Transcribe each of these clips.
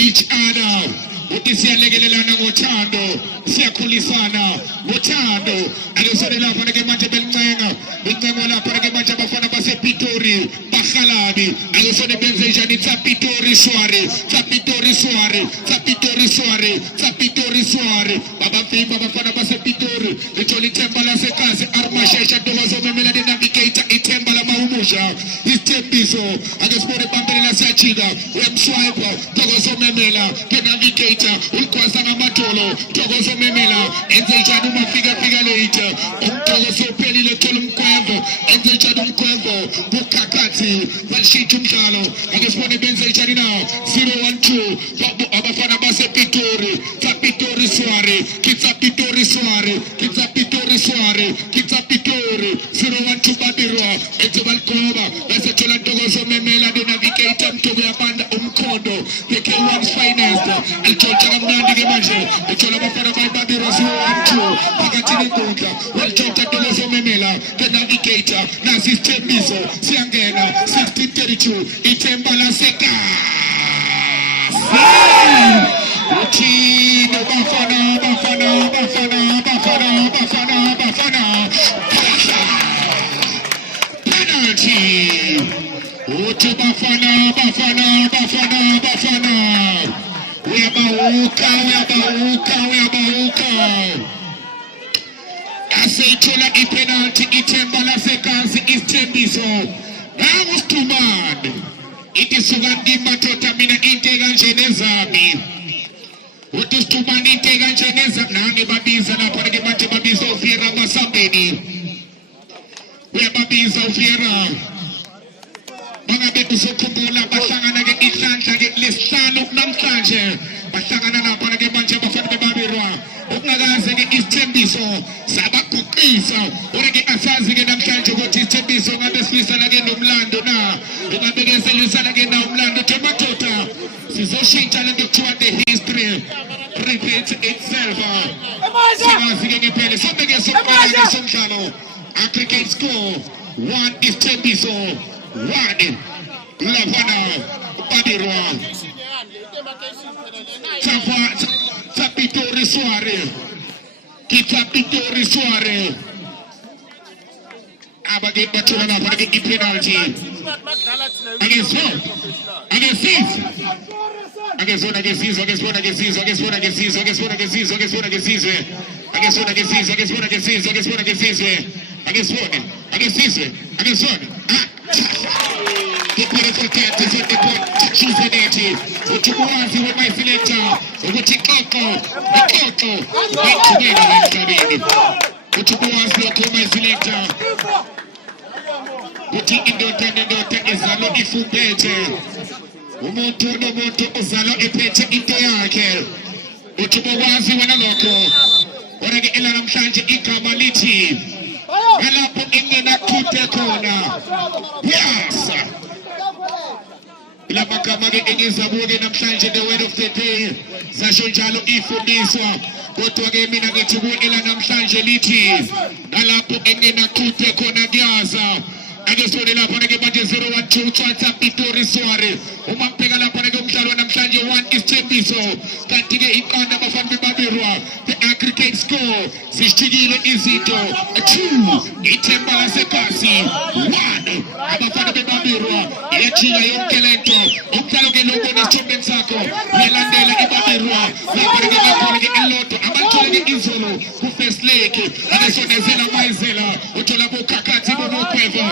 each other. Utisialegelelana ngothando, siyakhulisana ngothando. Akusone lapha ke manje belincenga lapha ke manje abafana basePitori bahlalabi. Akusone benze njani Pitori Soare. Baba Fimba abafana basePitori, ithole ithemba lasekazi Armashesha Dogozomemela de navigator ithemba lamahumusha. Isithembiso akesibone bambela siyachika uyamswipe Dogozomemela ke navigator ukwasa ngamadolo Dogozomemela enze njani uma fika later umdogozophelile thola umkwevo enze njani umkwevo bukhakhathi balishintsha umdlalo akesibone benze njani na 0-1-2 abafana basePitori Pitori Soare kitsa Pitori 0-1-2 Babirwa enze balikoba bese thola Dogozomemela de navigator mthobo yabanda umkhondo the K1's finest Alchocha kamnandi ke manje ethola abafana baBabirwa 0-1-2 phakathi nenkundla Alchocha Dogozomemela the navigator nasi isithembiso siyangena 16-32 ithemba laseka Uthino bafana penalty Uthi bafana uyabawuka aseyithola ipenalty ithemba lasekazi isithembiso naku Stumane itisuka ndimathotha mina into kanjena ezami uthi Stumane into kanjena ezami nange babiza lapha ke manje babiza uFiera Masambeni uyababiza uFiera bangabe uzokhumbula bahlangana ke ihlandla ke lesihlanu namhlanje bahlangana lapha ke manje abafana beBabirwa ukungakaze ke isithembiso sabaguqisa ureke asazi ke namhlanje ukuthi isithembiso ngabe silisana ke nomlando na ngabe ke silisana ke nomlando tomatota sizoshintsha lento kuthiwa the history repeats itself singazi ke ngempela sonke ke sokuqala somdlalo aggregate score 1 isithembiso 1 Lavana Babirwa Pitori Soare kita Pitori Soare abage bathola lapha ke penalty against Uchukuwazi wa maisileta Uchikoko Uchukuwazi wa maisileta Uchi indota izalo ifubete Umuntu uzalo ipete into yake Uchukuwazi wanaloko Warage ila namhlanje igama lithi Alapo ingena kute kona Yes La makamage engizabuke namhlanje the word of the day zasho njalo ifundiswa kodwa ke mina ngithi kuila namhlanje lithi nalapho engena kuthe khona kuyaza akesone lapha ke manje 0-1-2 Tshwatha Pitori Soare uma kubheka lapha ke umdlalo namhlanje 1 isithembiso kanti ke iqanda abafana beBabirwa the aggregate score sishikile izinto 2 ithemba lasekasi 1 abafana beBabirwa iyajika yonke lento umdlalo ke lokho nesithombe sakho uyalandela iBabirwa lapha ke iloto abathole ke izolo ku first leg akesonezela mayizela uthola bokhakhathi bonokwevo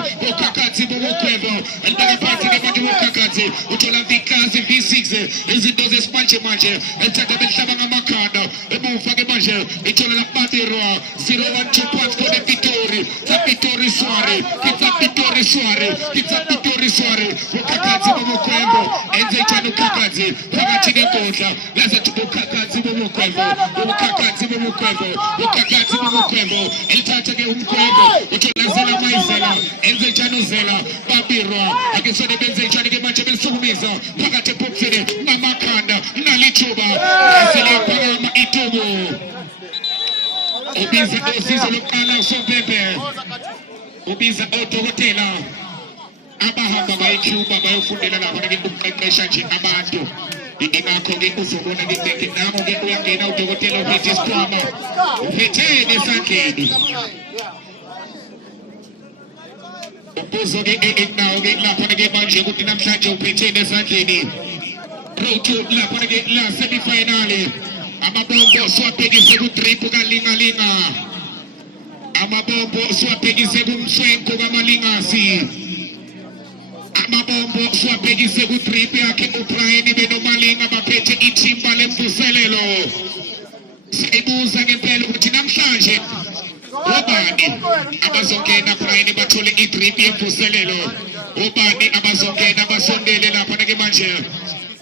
elibaka phansi ke manje bokhakhathi uthola vikazi V6 izinto zesimanje manje ethatha behlaba ngamakhanda ebufa ke manje ithola laBabirwa 0-1-2 points kone Pitori Soare bokhakhathi bomokwembo enze njani ukhakhathi phakathi nenkundla laze bokhakhathi bomokwembo elithatha ke umkwembo uthola zela mayizela enze njani uzela Babirwa akesone benze njani ke manje belisukumisa phakathi epoxini namakhanda nalithuba aselapha itubo ubiza osizo lokuqala uSompempe ubiza odokotela abahamba bayiCuba bayofundela lapha ke ukuqeqesha nje abantu ingakho ke uzobona ke namo ke uyangena udokotela uphethe isikhwama uphethene esandleni ubuzo ke nawo ke lapha ke manje ukuthi namhlanje uphethene esandleni road lapha ke la semi final amabombo siwabhekise ku-drip kalingalinga amabombo siwabhekise kumswenko kamalingasi amabombo siwabhekise ku-drip yakhe uBrian benomalinga baphethe ithimba lemvuselelo siyibuza ngempela ukuthi namhlanje obani abazongena Brian bathole i-drip yemvuselelo obani abazongena basondele lapha ke manje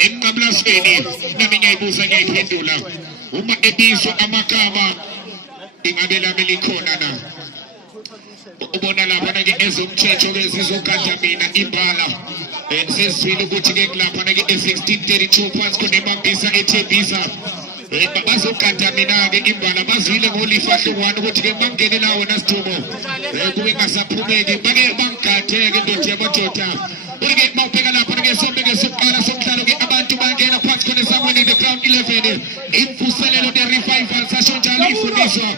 emqamlasweni nami ngiyayibuza ngiyiphendula uma ebizwa amagama ingabe lami likhona na ubona lapha ke ezomthetho ke zizogada mina ibala sesizwile ukuthi ke lapha ke 1632 points kunemambisa eThembisa bazogada mina ke imbala bazwile ngolifahlukwana ukuthi ke bangene lawo nasithumo kube ngasaphumeki bake bangade ke ndothi yamadoda ke mawubheka lapha ke sonke ke sokuqala somdlalo ke abantu bangena phansi khona esangweni the ground 11 imvuselelo the revival sasho njalo ifundiswa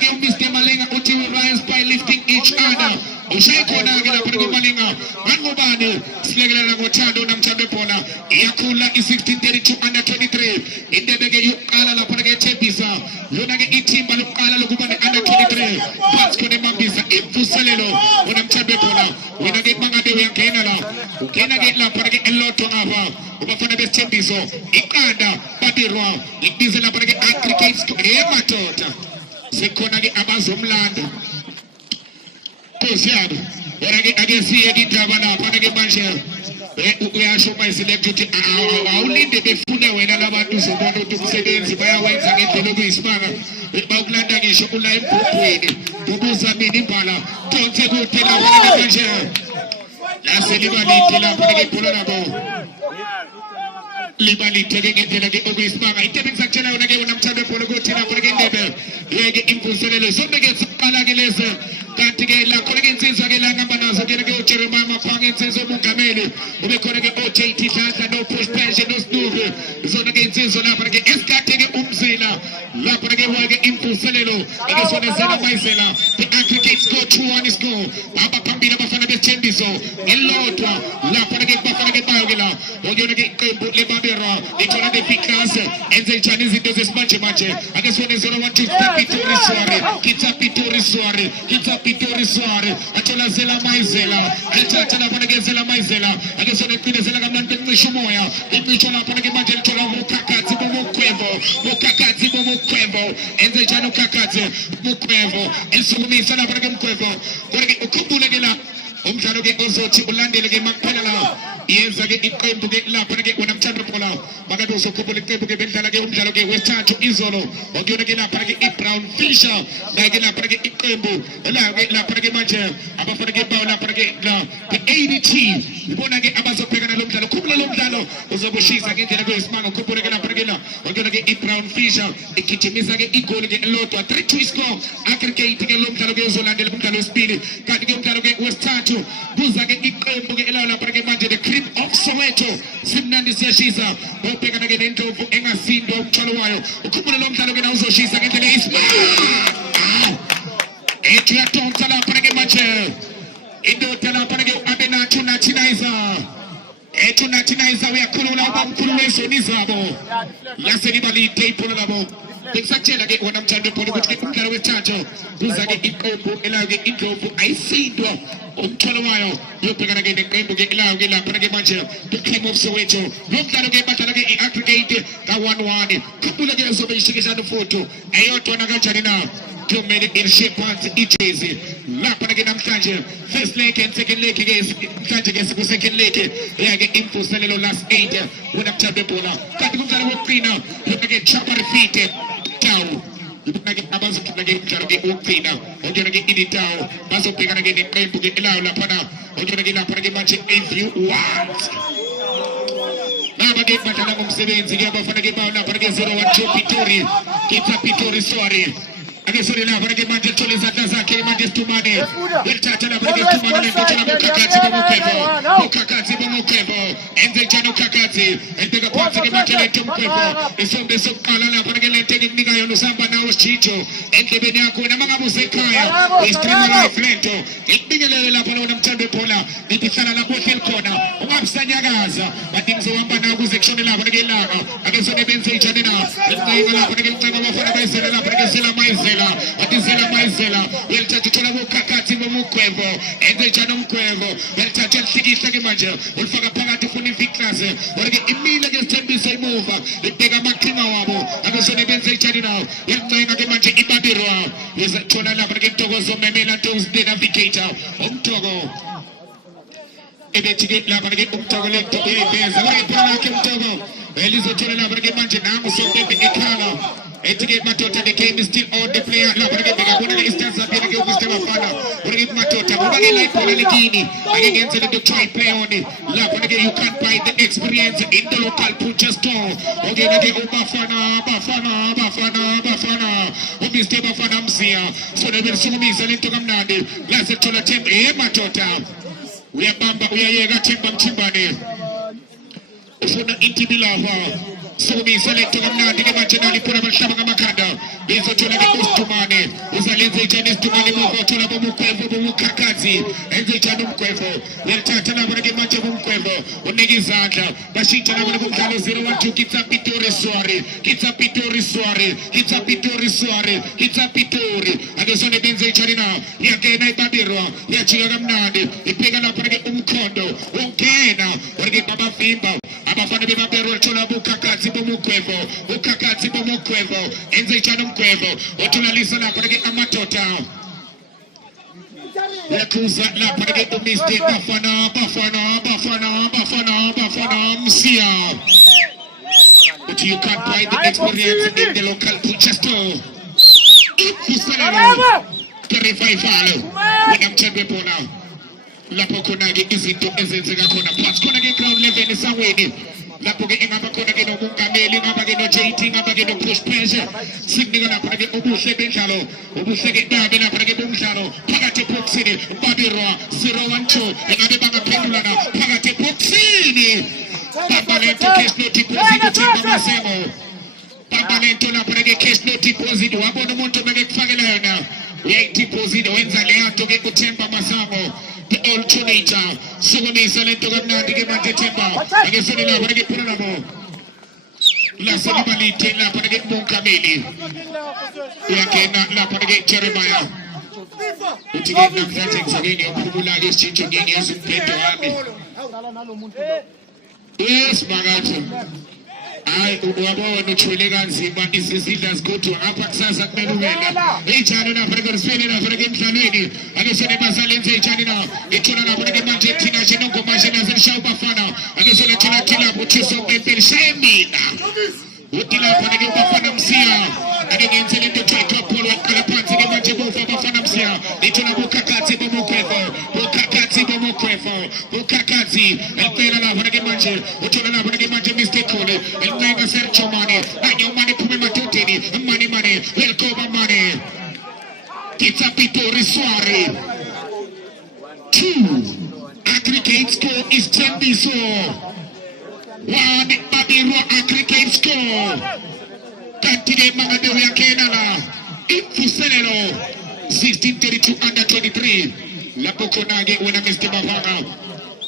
ke uMr Malenga uthi we rise by lifting each other ushaye khona ke lapha ke Malenga ngubani silekelela ngothando namthando ebhola iyakhula i1632 under 23 indebe ke yokuqala lapha ke eThembisa yona ke ithimba lokuqala lokuba under 23 phansi khona emambisa imvuselelo namthando ebhola wena ke mangabe uyangena la ungena ke lapha ke elotho ngapha ubafana besithembiso iqanda badirwa ibize lapha ke aggregates emadoda sekhona ke abazomlanda kusiyabo wena ke ake siye indaba lapha ke manje uyasho mayiselect ukuthi awulinde befune wena labantu uzobona ukuthi umsebenzi bayawenza ngendlela okuyisimanga bakulanda ngisho ula embhubhweni ubuza mina imbala tonse kude lapha ke manje laselibalite lapha ke ibhola labo libalite ke ngendlela ke okuyisimanga intebe ngisakutshela yona ke namthando ebhola ukuthi lapha ke indebe yeke imvuselelo sonke ke siqala ke lezi kanti ke la khona ke insizwa ke la ngamba nazo ke uJeremiah Maphanga insizwa umongameli ube khona ke oJT Dladla no Push Pension no Snubu zona ke insizwa lapha ke esikade ke umzila lapha ke wake imvuselelo ekesona zela mayizela the aggregates go 2-1 score baba phambili abafana besithembiso elodwa lapha ke bafana ke bayo ke la oyona ke iqembu lebabera ithola the big class enze njani izinto zesimanje manje akesona 012 Pitori Soare athola zela mayizela athatha lapha ke zela mayizela akesona iqine zela kamnandi emisho moya imisho lapha ke manje lithola ukakatsi bomukhwembo enze njani ukakatsi mukhwembo esukumisa lapha ke mkhwembo kodwa ke ukhumbule ke la umdlalo ke ozothi ulandele ke makuphela la yenza ke iqembu ke lapha ke unamthando phola makabe uzokhumbula iqembu ke bendlala ke umdlalo ke wesithathu izolo okuyona ke lapha ke iBrown Fisher la ke lapha ke iqembu la ke lapha ke manje abafana ke bawo lapha ke la ADT ibona ke abazobhekana lo mdlalo khumbula lo mdlalo uzobushisa ngendlela kwesimanga khumbula ke lapha ke la okuyona ke iBrown Fisher igijimisa ke igoli ke elodwa 3-2 score aggregate ke lo mdlalo ke uzolandela umdlalo wesibili kanti ke umdlalo ke wesithathu buza ke iqembu ke elawo lapha ke manje the Cream of Soweto simnandi siyashisa ubhekana ke nendlovu engasindwa umthwalo wayo ukhumbule lo mdlalo ke na uzoshisa ngendlela ethi yatonsa lapha ke manje indoda lapha ke abenathu nathinizer uyakhulula ubamkhulu wezoni zabo laselibalite ibhola labo ngisakutshela ke wona mthando ebhola ukuthi ke umdlalo wesithathu buza ke iqembu elayo ke indlovu ayisindwa umthwalo wayo yobhekana ke neqembu ke elayo ke lapha ke manje the Cream of Soweto lo mdlalo ke badlala ke i-aggregate ka-1-1 khumbula ke uzobe ishikishana ufoto eyodwa na kanjani na kumele ilishiye phansi ijezi lapha ke namhlanje first leg and second leg ke mhlanje ke siku second leg yake imvuselelo last 8 wona mthando ebhola kanti kumdlalo wokugcina ke chapa refite tawu ibona ke abazokina ke umdlalo ke wokugcina ojona ke iditawu bazobhekana ke neqembu ke elayo lapha na ojona ke lapha ke manje if you want naba ke badlala ngomsebenzi ke abafana ke bawo lapha ke 012 Pitori Soare Agesoni la barage manje tole zata zake manje tumane. Weltata la barage tumane ndochana mukakati bomukwevo. Mukakati bomukwevo. Enze chano kakati. Entega pati ke manje lente mukwevo. Esombe sokala la barage lente niga yono samba na oshicho. Ente bene yako na mga musekaya. Extreme life lento. Ikbigele la pano na mchambe pola. Nipisana la botel kona. Umapsanya gaza. Batimzo wamba na kusekshoni la barage laga. Agesoni benze chanina. Entega la barage mtanga wafana baisele la barage sila maizela. Atizela maizela weltatutula mukakati bomukwevo enze chano mkwevo weltatel sigisa ke manje ulfaka phakathi funi victors orike imile ke sithembise imuva ibheka amaqhinga wabo akusone benze chani nawo yemncanga ke manje ibabirwa yezathola lapha ke intokozo memela Tuesday navigator umthoko ebethike lapha ke umthoko lento ebeza ngiyiphala ke umthoko elizothola lapha ke manje nangu sokubhe ekhala. Etige matota the game is still on the player. La barage bega kuna le stands up yake ukuste bafana. Barage matota barage like pole likini. Against the try play on it. La barage you can't buy the experience in the local butcher store. Okay nage bafana. Ubiste bafana msia. So they will sumi zalento kamnande. La se tola tembe matota. We are bamba we are yega temba mchimbane. Ufuna intibilava. Sumi selecto kamnandi ke manje nalipura bashaba ngamakanda bizothola ke ustumane uzalenze ijene ustumane moko thola bomukwevo bomukakazi enze ijene umkwevo yelithatha labo ke manje bomukwevo unike izandla bashintsha labo bomdlalo 0-1-2 kitsa Pitori Soare agesone benze ijene na yakena ibabirwa yachika kamnandi ipheka lapha ke umkhondo ungena orike baba vimba abafana bebabirwa thola bukakazi ukakati bomukwevo enze chano mkwevo otulalisa la parage amatota yakuza la parage umiste bafana msia but you can't buy the experience in the local butcher store ikusana the revival when I'm champion pona la pokonage izito ezenzeka khona phansi khona ke ground level saweni lapho ke ingaba khona ke nokungameli ngaba ke no JT ngaba ke no push pressure sinika lapha ke ubuhle bendlalo ubuhle ke dabe lapha ke bomdlalo phakathi boxini babirwa 0-1-2 ingabe bangaphendulana phakathi boxini babalento case no deposit uthemba masemo babalento lapha ke case no deposit wabona umuntu beke kufakela yona uyayideposit wenza le yanto ke uthemba masamo the alternator sukumisa lento kamnandi ke manje themba agesone lapha ke phela nabo la selibalite lapha ke monkameli uyangena lapha ke Jeremiah uthi ke namhlanje ngizokene ukhulula ke isitsho ngeke yezumphetho wami yes makathi hayi uyabona uthwele kanzima izizidla zigodwa ngapha kusasa kumele ubela ejana lapha ke riswele lapha ke emdlalweni akusone basalenze ejana na ithola lapha ke manje thina shenongoma shenazishawa bafana akusone thina thila buthiso empeli shemina uthi lapha ke bafana msiya ake ngenze lento thetho pholo waqala phansi ke manje bofa bafana msiya ithola bukakati ukakati elpela lapha ke manje uthola lapha ke manje mistake khona elnenga Sergio Mane banyo mane phume matoteni mane welcome mane kitsa Pitori Soare 2 aggregate score is 10-4 1 Babirwa aggregate score kantide magadewe yakena la Imfuselelo 16-32 under 23 la pokonage wena Mr. Bafana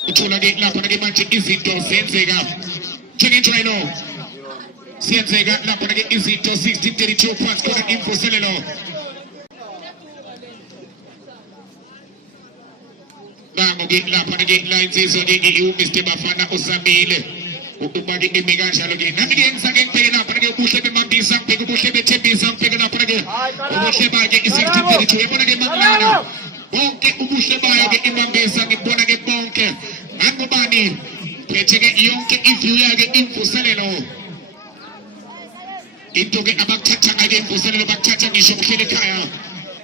uthola ke lapha ke manje izinto zenzeka njengenjalo siyenzeka lapha ke izinto 16-32 phansi khona Imfuselelo bango ke lapha ke la insizwa ke Mr. Bafana usamile ukuba ke imikanjalo ke nami ke ngisake ngibheke lapha ke ubuhle bemambisa ngibheke ubuhle bethembisa ngibheke lapha ke ubuhle bakhe i16-32 yabona ke makulana bonke ubuhle bayo ke imambisa ngibona ke bonke angubani phethe ke yonke iview yakhe Imfuselelo into ke abakuthatha ngake Imfuselelo bakuthatha ngisho kuhlele ekhaya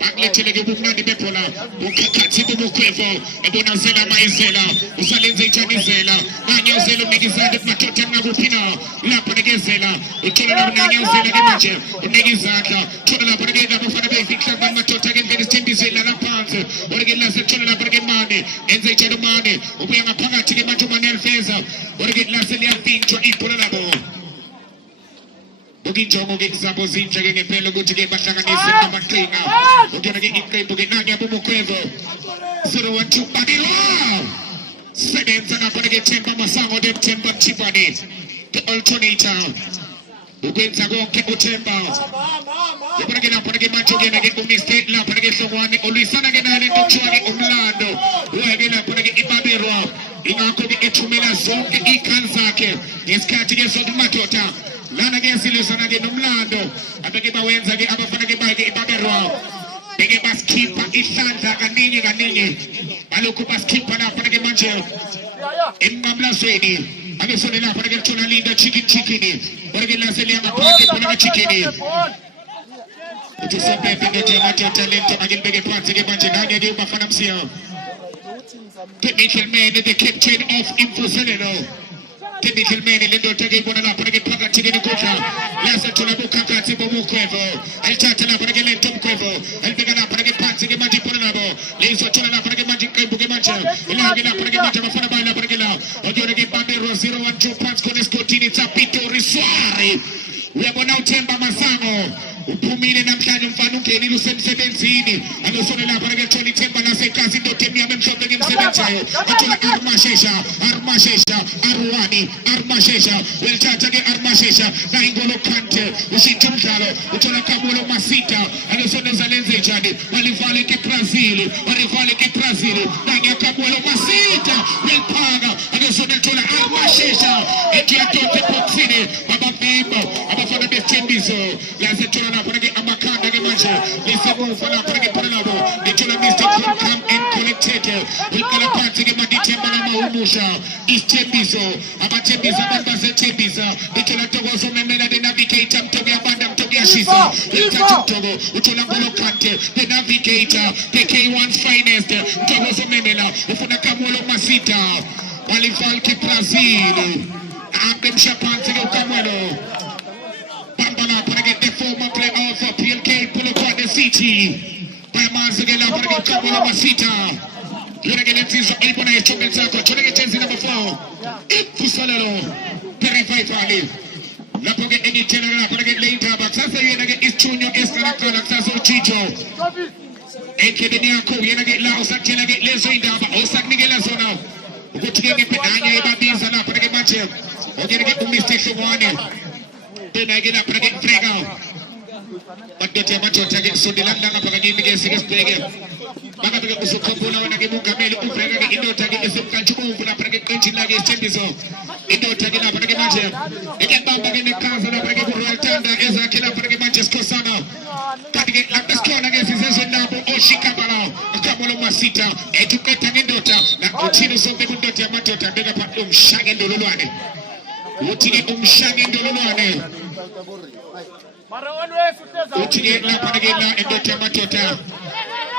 Angletelege bumnandi bepola. Ukakati bumukwevo. Ebona zela maizela. Usalenze chanizela. Nanya zelo negizande matote ngagupina. Lapa negezela. Utola na nanya zela gemaje. Negizaka. Tola la paragenda bafana befikla matote ngene stendizela la panze. Origela se tola la paragemane. Enze chedumane. Ubuyanga panga tike macho manerfeza. Origela se lia pincho ipola la bo. Uginjongo ngizabo zinja ngempela ukuthi ke bahlanganise amaqhinga ukuyona ke iqembu ke nanya bumukwevo 012 Badilo sebenza ngapha ke Themba Masango de Themba Chipani the alternator ukwenza konke uThemba yabona ke lapha ke manje ke ke umistake lapha ke hlokwane olwisana ke nale into kuthiwa ke umlando uyake lapha ke iBabirwa ingakho ke ethumela zonke ikhali zakhe ngesikhathi ke sokumadoda lana ke silizana ke nomlando abeke bawenza ke abafana ke bake iBabirwa beke baskipha ihlandla kaningi balokhu baskipha lapha ke manje emamlazweni abesone lapha ke Thona Linda chicken orike laselia ngaphandle khona chicken uthi sepepe nje mathe talent akilibeke phansi ke manje nanye ke ubafana msiya technical man the captain of Imfuselelo technical man lendoda ke ibona lapha ke phakathi ke nikhohla lase thola bukhathi bomukwevo ayithatha lapha ke lento mkwevo ayibeka lapha ke phansi ke manje ibona nabo lezo thola lapha ke manje iqembu ke manje ilapha ke manje bafana bala lapha ke la odore ke Babirwa 012 phansi khona Scotini Tsapito Riswari uyabona uThemba Masango uphumile namhlanje mfana ungenile usemsebenzini alosone lapha ke Thoni Themba nasekazi indoda emnyama emhlophe ke emsebenzayo athola Armashesha Arwani Armashesha welithatha ke Armashesha na Ingolo Kante ushintsha umdlalo uthola Kamulo Masita alosone zalenze njani walivale ke Brazil nanya Kamulo Masita weliphaga alosone thola Armashesha etiyatote boxini bababimba abafana beThembiso yaze thola lapha ke amakanda ke manje lesemuva lapha ke Phalabo lithola Mr. Come and collected ulukala phansi ke mandithemba lamahumusha isithembiso abathembiso abantu basethembisa lithola Thokozo Memela the navigator mthobo yabanda mthobo yashisa lithatha mthobo uthola Ngolo Kante the navigator the K1's finest Thokozo Memela ufuna Kamulo Masita walifal ke Brazil abemsha phansi ke uKamulo Bambala para the former player for PLK Polokwane City by Mazagela para Kamulo Masita yona ke lenzizo elibona yechombe zakho thola ke tenzi number 4 Imfuselelo Perify lapho ke engithena lapha ke leindaba kusasa yena ke isithunyo esiqala kusasa uJijo ekhedeni yakho yena ke la usathela ke lezo indaba osakunikela zona ukuthi ke ngibhedanya ebabiza lapha ke manje okere ke uMr Hlongwane tena ke lapha ke Frega badothi amadoda ke sondela ngapha ke kimi ke sikesibheke bakabe ke uzokhumbula wena ke mongameli uFrega ke indoda ke esemkantshubovu lapha ke qenjini la ke isithembiso indoda ke lapha ke manje ekubamba ke nekhaza lapha ke kuRoyal Thunder ezakhe lapha ke manje sikhosana kanti ke lapha sikhona ke sizezwe nabo oshikabala Kamulo Masita etuqeda ngendoda la uthini sonke kundoda yamadoda beka phansi umshaka endololwane uthi ke umshaka endololwane uthi ke lapha ke la endoda yamadoda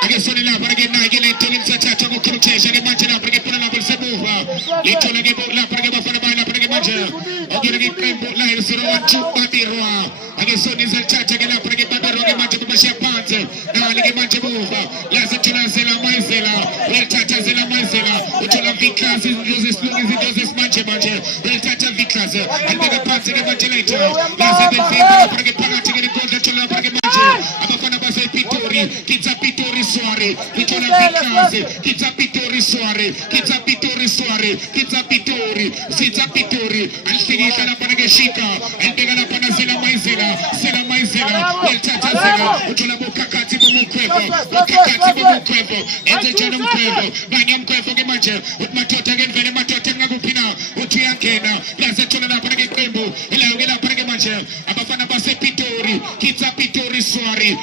ake sone lapha ke na ke lento limsathatha ngokhuthisha ke manje lapha ke phela lapha sebuva lithola ke lapha ke bafana baya lapha ke manje okere ke iqembu la 012 Babirwa ake sone izathatha ke lapha ke Babirwa ke manje kubashiya phansi nale ke manje buva lasithina zela mayizela welithatha zela mayizela uthola Viclas izinto zesimanje welithatha Viclas albeka phansi ke manje later lasebefika lapha ke phakathi ke inkonzo ethola lapha ke manje abafana basePitori Pitori Soare lithola Viclas Pitori Soare Sitsa Pitori alifika lapha ke Shika albeka lapha na zela mayizela welithatha zela uthola bokhakathi bomukwevo enze njalo mkwevo nanya mkwevo ke manje umathotha ke mvele mathotha ngakuphina uthi uyangena yaze thola lapha ke iqembu ilayo ke lapha ke manje abafana basePitori Pitori Soare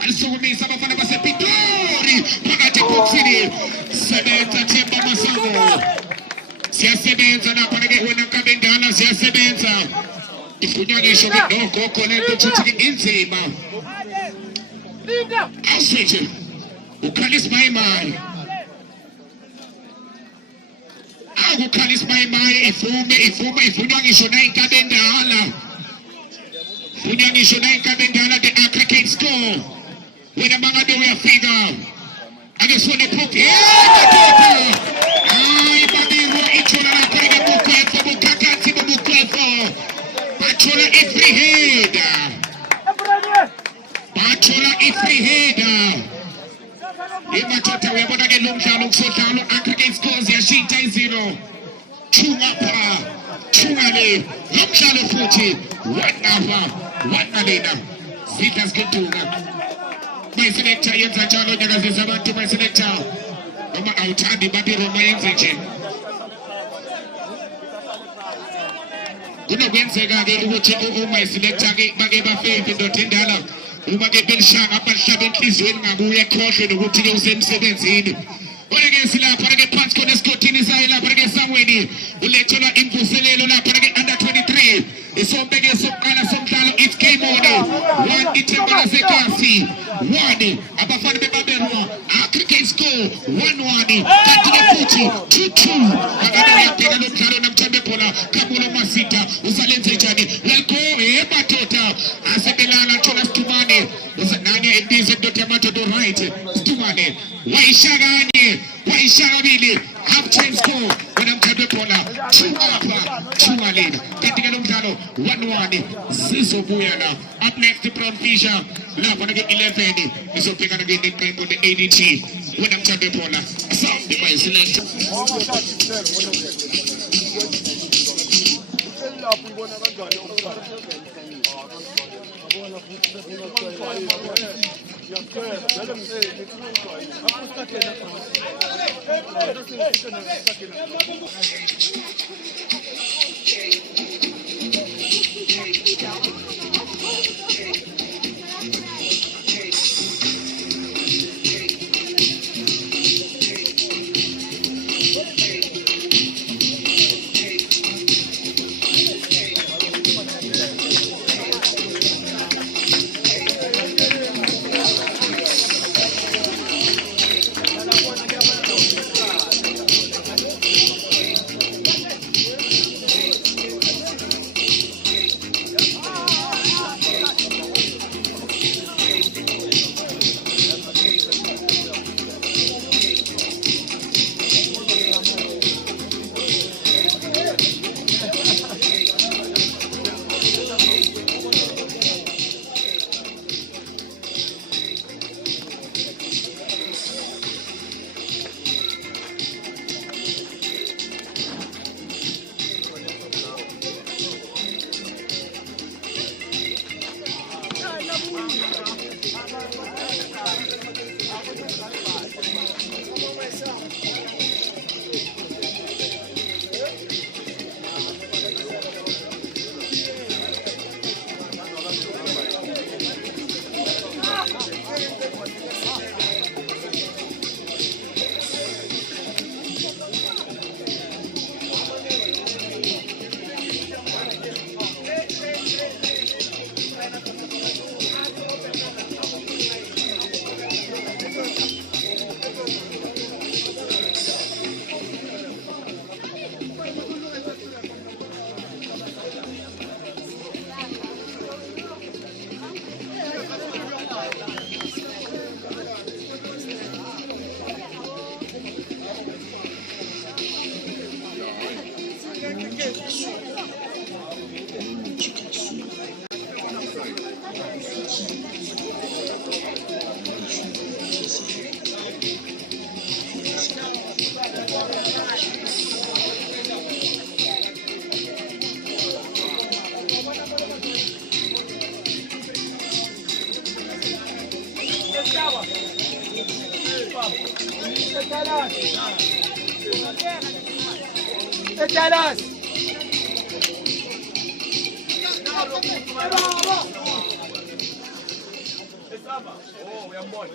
alisukumisa abafana basePitori phakathi boxini sebenza Themba Masango siyasebenza lapha ke wena kabendana siyasebenza ifunywa ngisho ke nogogo lento ukuthi inzima Asithi ukhalisa mayimayi. Akukhalisa mayimayi ivunywa ngisho nayinkaba endala. Ivunywa ngisho nayinkaba endala the aggregate score. Wena mangabe uyafika. Ake sone phoki. Hayi babirwa ithola lapha ke bukwefo bukakathi bobukwefo. Bathola i-free head. Bathola i-free head. Imathatha uyabona ke lo mdlalo kusodlalo aggregate scores yashintsha 0. Chungapha. Chungale. Lo mdlalo futhi wanalena. Zidla sikentunga. My selector yenza njalo nyakazisa abantu my selector. Noma awuthandi babiro mayenze nje. Kunokwenzeka ke ukuthi my selector ke bake bafave indoda endala. Uma ke belishanga abahlaba enhlizweni ngakuye ekhohle nokuthi ke usemsebenzini. Oleke silapha ke phansi khona esikotini sayi lapha ke samweni. Ulethelwa imvuselelo lapha ke under 23. Isombeke sokuqala somdlalo it's game on. 1 ithembela sekasi. 1 abafana bebaberwa aggregate score 1-1 kanti ke futhi 2-2 akabe uyabheka lo mdlalo namthembe bhola kamulo masita usalenze njani welko ematota asebelala thola Situmane nanye ebize ndoda yamadodo right Situmane wayishakanye wayishakabili half time score wena mthembe bhola 2 apha 2 alena kanti ke lo mdlalo 1-1 sizobuya la up next Brown Fisher lapha ke 11 izobhekana ke neqembu le-ADT wena mthembe bhola sound by selection Etalas. Oh, we are boy.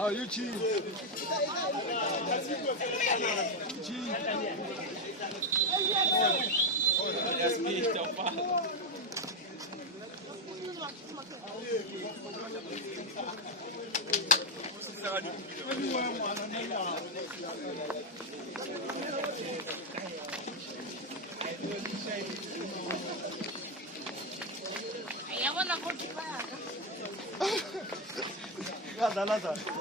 Oh, you cheat. Laza.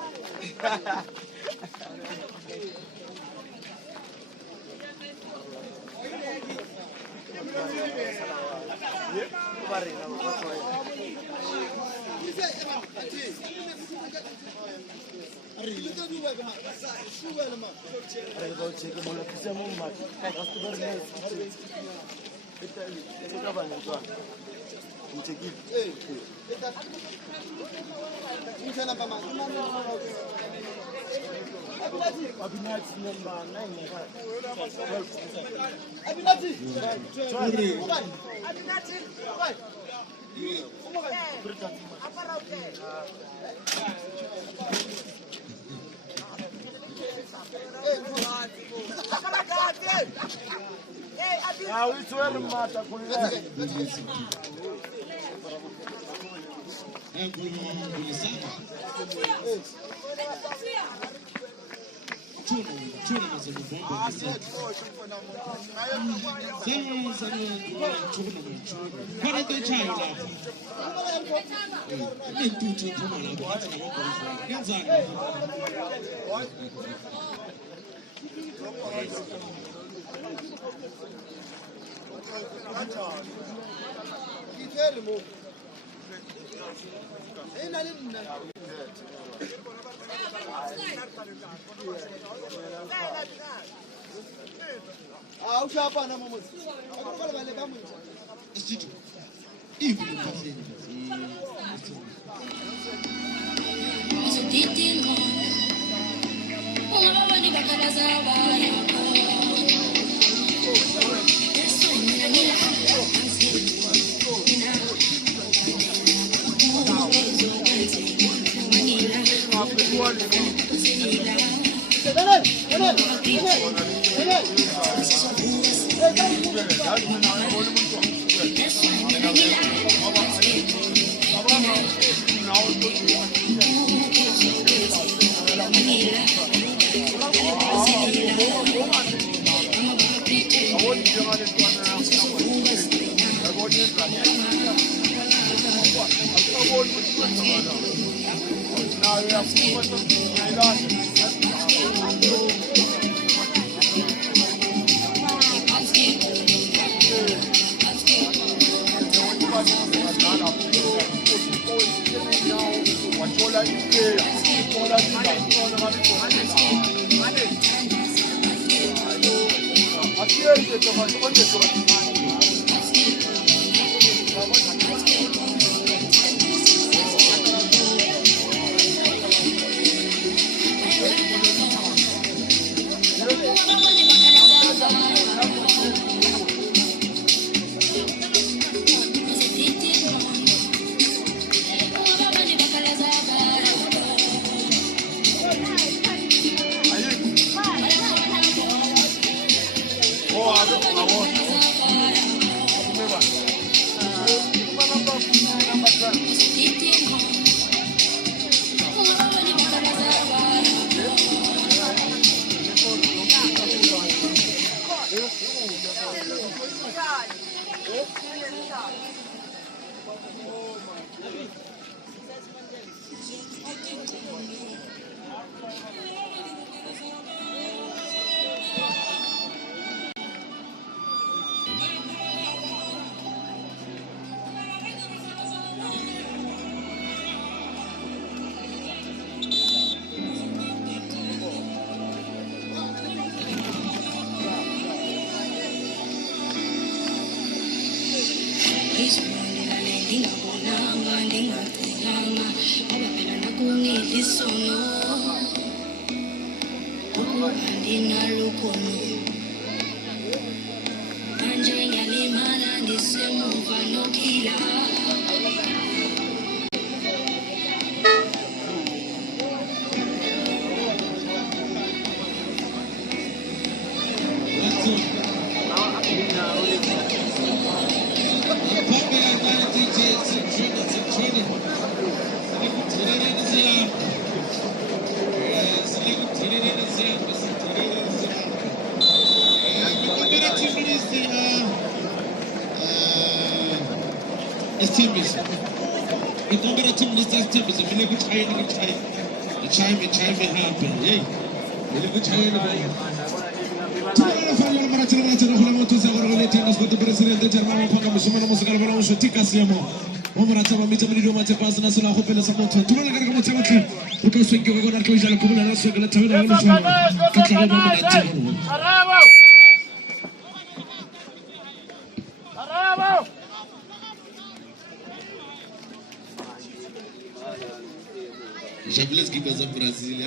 Jablonski goes up Brazil.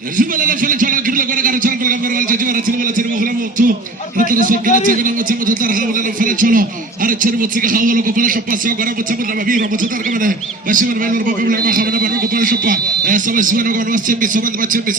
Jubala la fele chala kirla kora kara chala kora kara chala jibara chala wala chala wala motu ratara sokara chala motu motu tar hawala la fele chala are chala motu ka hawala ko pala shoppa sa kora motu motu babira motu tar kamane bashimar belor babila ma khamana banu ko pala shoppa sama simano ko was tembi sama ba tembi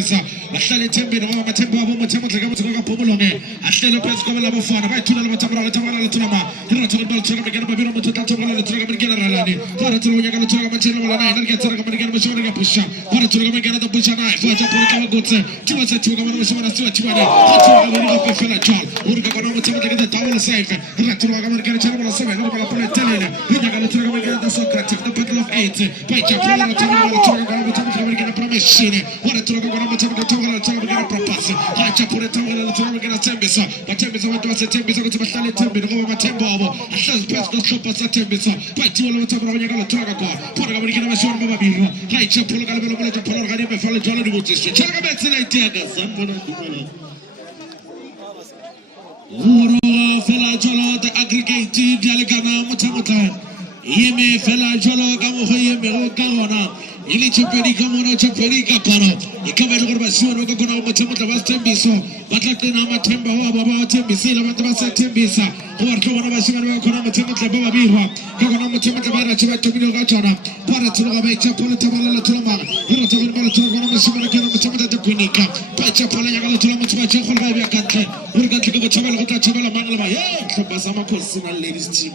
sa asale tembi no ma tembi abo motu motu ka motu ka pomolonge asale pes ko la bafana ba tuna la tamara la tamara la tuna ma hira chala bal chala begana babira motu tar chala la chala begana ralani hara chala nya kala chala ma chala wala na energia chala ka begana bashimar ka pusha hara chala begana da pusha Faja por kama gotse tiwa se tiwa kama mshwana tiwa tiwa ne hatu kama ni kwa fela chal urga kama mchama tekete tawala safe hatu kama kama chama la sema no kama pole telele hinya kama tiwa kama kama Socrates the battle of 8 pacha pole la tiwa kama mchama kama promeshine wala tiwa kama mchama kama kama propose hacha pole tawala la tiwa kama tembesa batembesa watu wa tembesa kwa batale tembe no kama tembo abo asas pes do chopa sa tembesa pacha wala mchama kama kama tiwa kama pole kama kama mshwana baba biro hacha pole kama pole kama me fala jala Chalaga metsela itiaga zambona dumala Uru fela jolo the aggregated dialgana mutamata Yeme fela jolo kamo yeme okana Ili choperi kamo no choperi kapano Ikawa ngorba sio no kuna mutamata bastembiso batlate na matemba wa baba tembisi la bataba tembisa Warto wana bashimana kuna mutamata baba birwa kuna mutamata bara chiba tobino gachana para tuloga becha pole tabala la tulama hira tobino bala tulama bashimana kana mutamata takunika pacha pole yagala tulama chiba chokol baby akante urga kiko chabala kota chabala mangala ba hey kabasama personal ladies team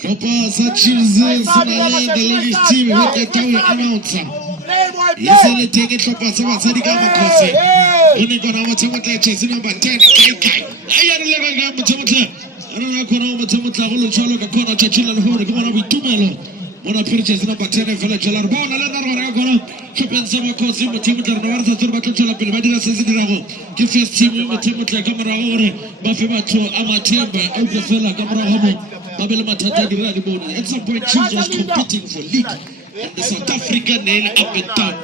Chopa sachize sinale the ladies team with the tower announcer. Yes, they take it chopa sama sadika makose. Oni kona mtamata chase number 10 kai. Ayana lega gamba mtamata. Ana kona mtamata holo chalo kakona chachila na hore kama na vitumelo. Mona purchase number 10 fela chola ba ona le na rona go go pensa mo kosi mo team tla rona tsa tsoro ba tla chola pele ba dira se se dirago ke first team mo team tla ka mara gore ba fe batho a mathemba e go fela ka mara go ba bele mathata dira di bona. At some point Chiefs was competing for league and the South African nail up and down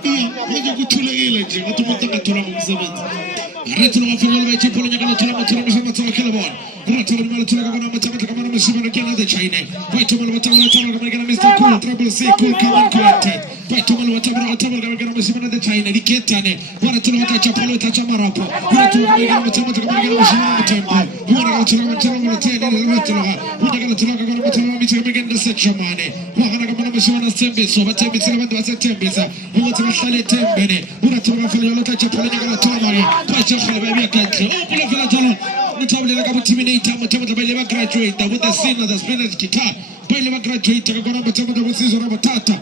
mo go thula ile je go tmotsa ka thola mo msebenzi retlo ga fela ba itse polo nya ka thola mo thola mo sa tswa kele bona retlo mo thola ka bona mo tsama ka bona mo shibana ke na the China ba itse mo tsama ka bona Mr. Cool trouble say cool come on collected ba itse mo tsama ka bona mo shibana the China di ketane bona thola ka chapolo ta chamarapo retlo mo tsama ka bona mo shibana mo tempo bona ka thola mo tene le thola bona ka thola ka bona mo tsama mi tsama ke the chamane bona ka bona mo shibana sembe so ba tembe tsela ba tembesa mo tsama hlale tembene bona thola ka fela ka chapolo ka thola mari ba itse khale ba bia ka tle o pula fela thola Ntabile ka motiminate mo temo ba ile ba graduate with the singer the Spanish guitar ba ile ba graduate ka gona mo temo ba sizo na batata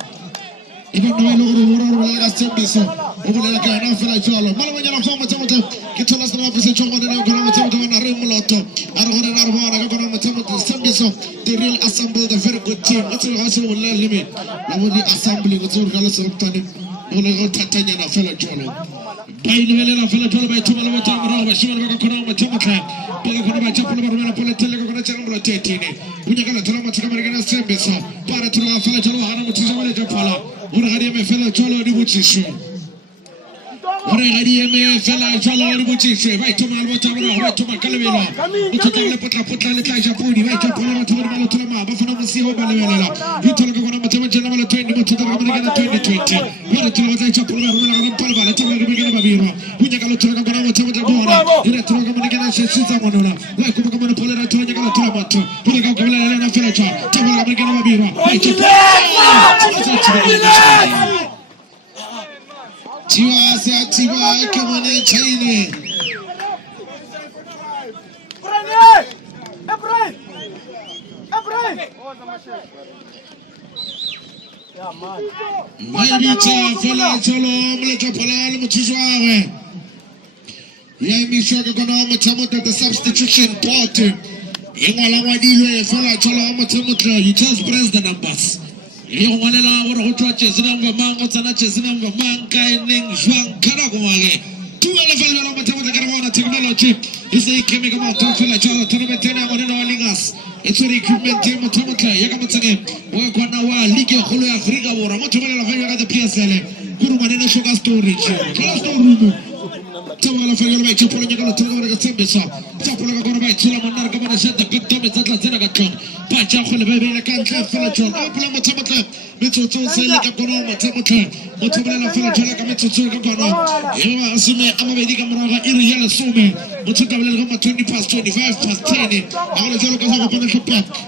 ibo no ile gore ka sembiso o bolela ka na fela jalo mala banyana fa mo temo ke thola sa office tshoko na gona mo temo na re moloto ara gore na re bona ka gona mo temo sembiso the real assemble the very good team o tsela ga se mo le leme la bo di assembly go tsoro ka le seraptane o le go tatanya na fela jalo Baile la fela tola ba tuma la tama ra ba shima ba kona ma tama ka pega kona ba chapula ba romela pole tele kona chana mo tetine bunya kana tola ma tsaka marigana sembe so para tola fela tola hana mo tsisa wale japala ora gadi me fela tola di buchishu ora gadi me fela tola di buchishu ba tuma albo tama ra ba tuma kalebela utota le potla le ka japuni ba japula ma tola ma tola ma ba fana mo si ho ba le lela itola kona ma tama chana mo 20 mo tsaka marigana 2020 ora tola ma chapula romela ga pala ba tama marigana ba biro punya kalau tulaga gona mo tama bona ira tulaga mo ngena shisa monona la ko ko mo pole ra tulaga kala tulaga mato pole ka ko la na fela cha tama ga ngena ba biro tiwa se tiwa ke mo ne chaine Maibita fela cholo mleto palalo mtijwawe ya mishoga kono mtamo the substitution party ingwala wadilwe fela cholo mtamo you just press the numbers ingwala la wora hotwa chezina mvamanga tsana chezina mvamanga ning jwang kara kumale tuwele fela cholo mtamo the karamana technology ise ikeme kama fela cholo tunabetena moneno walingas it's a equipment team motomoka yaka mtsenge wa na wa ligi kholo ya Afrika bora motomola la fanya ka PSL kuru maneno shoga storage kala storeroom tawala fanya la icho polo nyaka tanga ka tsembesa tsapolo ka gona ba itshela monna ka bona shata ka tome tsatla tsena ka tlo pa tja khole ba bela ka ntle fela tsona o pula motomoka metsotso sele ka gona motomoka motomola la fela tsona ka metsotso ka gona eba asume amabedi ka moraga iri ya sume motomoka le ka 20 past 25 past 10 agala jalo ka sa ka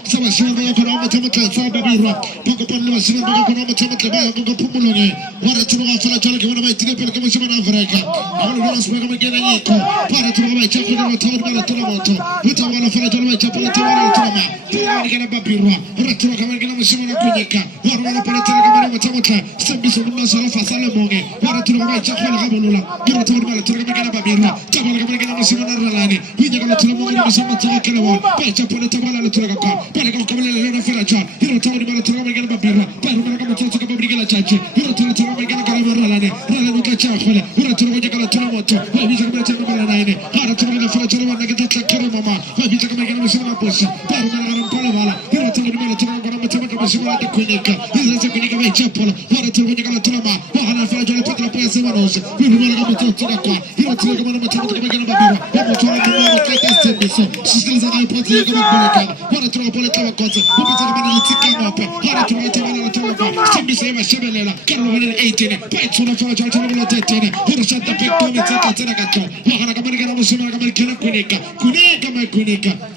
Sama shamba ya kuna motomoka tsaba biro poko pole ba shamba ka kuna motomoka ba go pumulonge wara tuma fela tsona ke bona ba itile pele ka mo shamba na Afrika agala bona sma ka mengena yiko para tuma ba tshako ka motomoka ba tuma moto uta wala fela tsona ba tshapolo tuma tuma tuma ni kana ba biro ra tuma ka mengena mo shamba na kunyeka wara wala pele tsona ka bona motomoka sembiso mo sala fasale monge wara tuma ba tshako ka bolula biro tuma ba tuma ka mengena ba biro tuma ka mengena mo shamba na ralani winya ka tuma mo shamba tsaka kele wa ba tshapolo tuma la tuma ka pale ka kabele le fela cha hiro tawni mala tuma mengena ba biro pero mala ka motomoka ba brigela chache hiro tuma mengena ka ralani ralani ka cha khole hiro tuma ka tuma moto ba bi ka tuma mala naine hara tuma ka fela cha na ka tla kero mama ba bi ka mengena mo shamba posa pero mala ka pala bala hiro tuma mala tuma ka motomoka ba shamba ta kunyeka hizo za kunyeka ba chapolo hara tuma ka tuma ma ba hana fela cha patra pa sema noje hiro mala ka motomoka kwa hiro tuma ka motomoka ka mengena ba biro ba motomoka ka ka sembiso sisiliza ka ipoti ka boleka hara tuma pole tuma kotse upita ka bana litika ngape hara tuma tuma la tuma kwa sembiso ema shebelela kero wale 18 pa tuma fela cha tuma la 13 hiro shata pekto metaka tena kato hara ka mengena mo shamba ka mengena kunika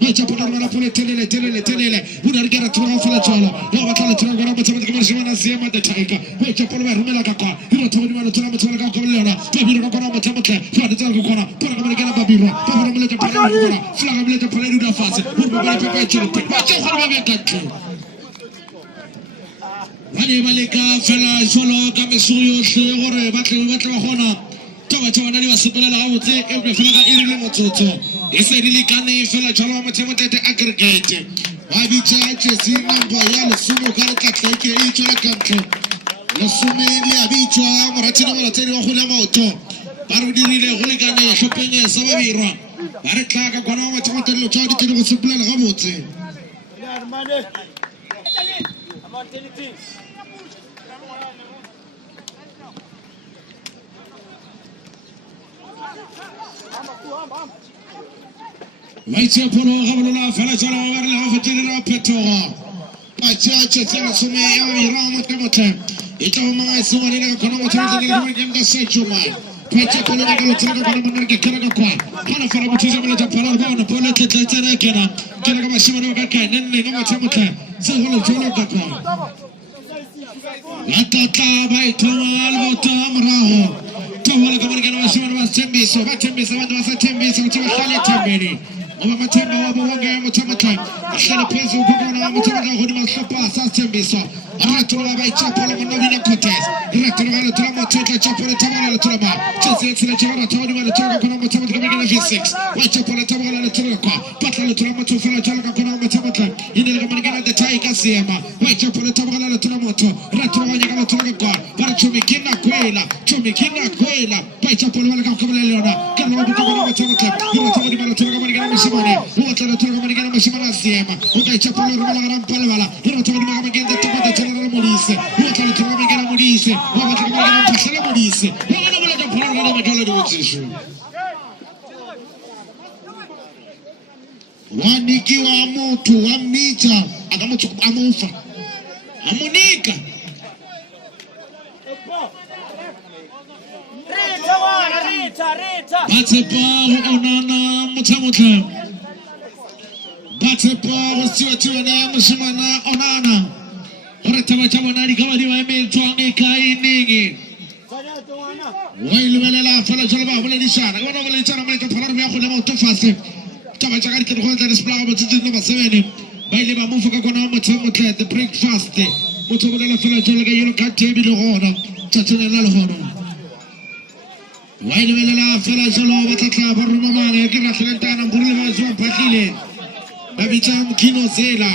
acha pona mala pole telele unarigara tuma fela cha la batala tuma gora mtama ka shamba na sema de taika acha pona rumela ka kwa hiro tuma mala tuma ka kwa leona tabiro ka mtama ka fada tanga kona pora ka mengena babiro pora mele pale kona flaga mele pale duda fase urba pale pepe chirte acha khona ba kakke Wale maleka fela solo ka mesuyo hle gore batla gona toba na di wasepela la botse e be fela ka irile motsotso e se rile kane fela jalo mo temo tete aggregate Ba bitsa jesi number ya lesumo ka re tla ke e tswa ka ntlo. Lesumo le a bitswa moratedi wa go la maoto. Ba re dirile go le kana shopping e sa ba bira. Ba re tla ka kwana wa tsama tlo tswa di ke go sepulela ga botse. Maitse polo ga bolola fela tsala wa re la fetela petoga. Ba tsela some ya bira mo temotle. E tlo mo se wa le ka kwana mo tsama tlo go ke se tsoma. Maitse polo ga lo tsela ka kwana mo ke kena ka kwa. Kana fara mo tsela mo polo ba no polo ke tsela kena. Kena ka ba shima no ka ka nne ka mo temotle. Se go lo tsela ka kwa. Latata ba itoma al botamraho. Tawala kama kana washima wa tembiso ba tembiso wanda wasa tembiso mtima khali tembeni oba matemba wabo wanga mutamaka ashana pezo ukona mutamaka hodi mashopa sa tembiso aratula ba ichapolo mo novina contest aratula la tula mo tete chapolo tabala la tula ba chese tsile chara tawdi ma la tula kana mutamaka kama kana V6 wa chapolo tabala la tula kwa patla la tula mo tufala tula kana mutamaka ine kama kana the tiger sema wa chapolo tabala la tula mo to aratula wanya kana tula kwa para chumikina kwela pai chapolo wala kama leona kana wabu kama mutamaka yo tawdi ma la tula kama kana mashimani wo tula kama kana mashimana sema ukai chapolo wala ram palwala yo tawdi ma kama kana tupata tula mulise wo tula kama kana mulise wo tula kama kana pasala mulise wala wala chapolo kana makala do tsishu waniki wa moto wa mita akamutu amufa amunika Batepa onana mutamutla Batepa wasiwa na mushimana onana Ora tama nari kama diwa twange kai ningi Wailu la fala jalba wala lishana wala lishana mali tafarar ya khule mo tafase tama chakari kitu kwanza display ba tiji no baseni baile ba mufuka kona mutamutla the breakfast mutamutla la fala jalga yero katebi lo hono tatuna la hono Wailu la fala jalo batata barru mama kila khilantana mburle ma zwa pakile babicham kino zela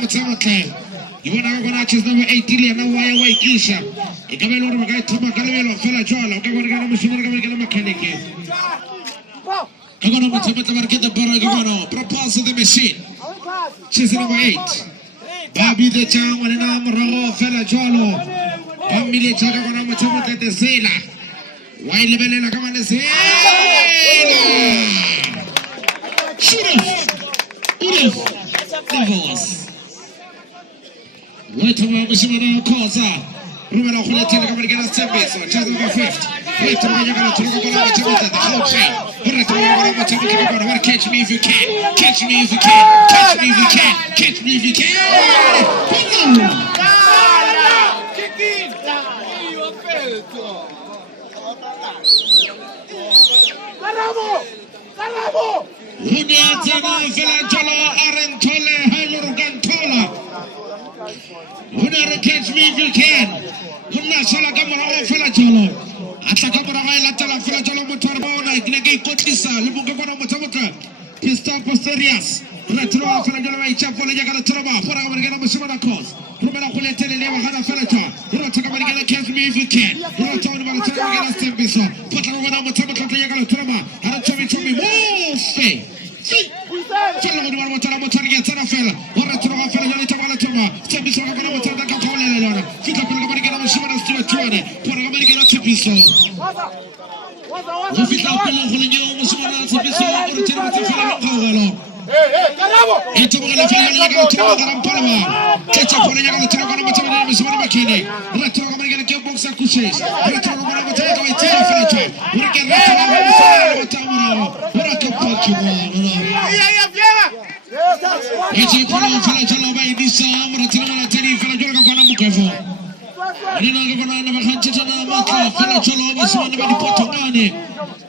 mutamutla Iwana wana chis number 18 na waya waikisha ikabelo ro magai tuma kalelo fela jola ukagona kana mashimara kama kana mekaniki kagona mutamutla marketa bara kagona propose the machine chis number 8 babi de chang wana nam ro fela jolo family chaka kana mutamutla de zela waile belela kama ne zela Uref Divorce Wait a minute, Kosa. Rumena Huleta kama kana Tembeso, cheza kwa 5th. Wait a minute, kana turuka kana mtamata the whole chain. Ureta kana mtamata kana catch me if you can. Catch me if you can. Catch me if you can. Catch me if you can. Kick Io aperto. Caramo! Uniatena Velantolo Arentole Halugantola. Unare catch me if you can. Unna sala kamera fela jolo. Ata kamera la tala fela jolo motorba ignege kotisa lubuka kono motomoka. Pista posterias. Retro fela jolo mai chapo le jagala troba. Fora kamera kana mshimana cause. Rumena kule tele lewa hana fela cha. Retro kamera kana catch me if you can. Retro ni mala tele kana stembiso. Pata rumena motomoka le jagala troba. Ara chomi move. Fela ni mala tala motorga tana fela. Retro fela jolo tabala troba. Stembiso kana motorga ka kole le lona. Fika kamera kana mshimana stuatuane. Fora kamera kana tipiso. Ufika pala kule nyo mshimana tipiso. Retro fela ngalo. Itu mengenai film yang kau tengok dalam palma. Kecap boleh yang kau tengok dalam macam mana semua begini. Retro kau mereka kau box aku sih. Retro kau mereka macam kau itu film. Mereka retro macam mana? Mereka pakai mana? Itu film jalan bayi di sana. Retro mana jadi film jalan kau nak buka phone. Ini nak kau nak makan jalan makan film jalan apa semua nak dipotong ni.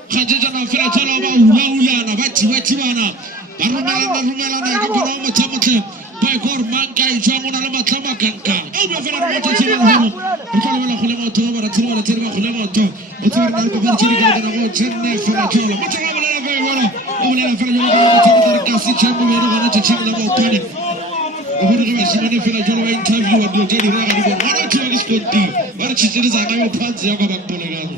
Kerja jalan film jalan apa ulah nak baci mana. Rumela na kakona mutamutla by gor manka ijamu na matama kanka eba fela mutachira hamu ukala wala khule moto wala tirwa tirwa khule moto utarna ko barchiri kana ko chenne fela chola mutama wala wala obolela fela jalo ka motshameko re ka se tshembo be re gona tsheng la botone o bona ga se ne fela jalo wa interview wa dilo tedi ra ga di bona ona tshela ke skonti ba re tshitsele tsana ba phansi ya ka ba bolegano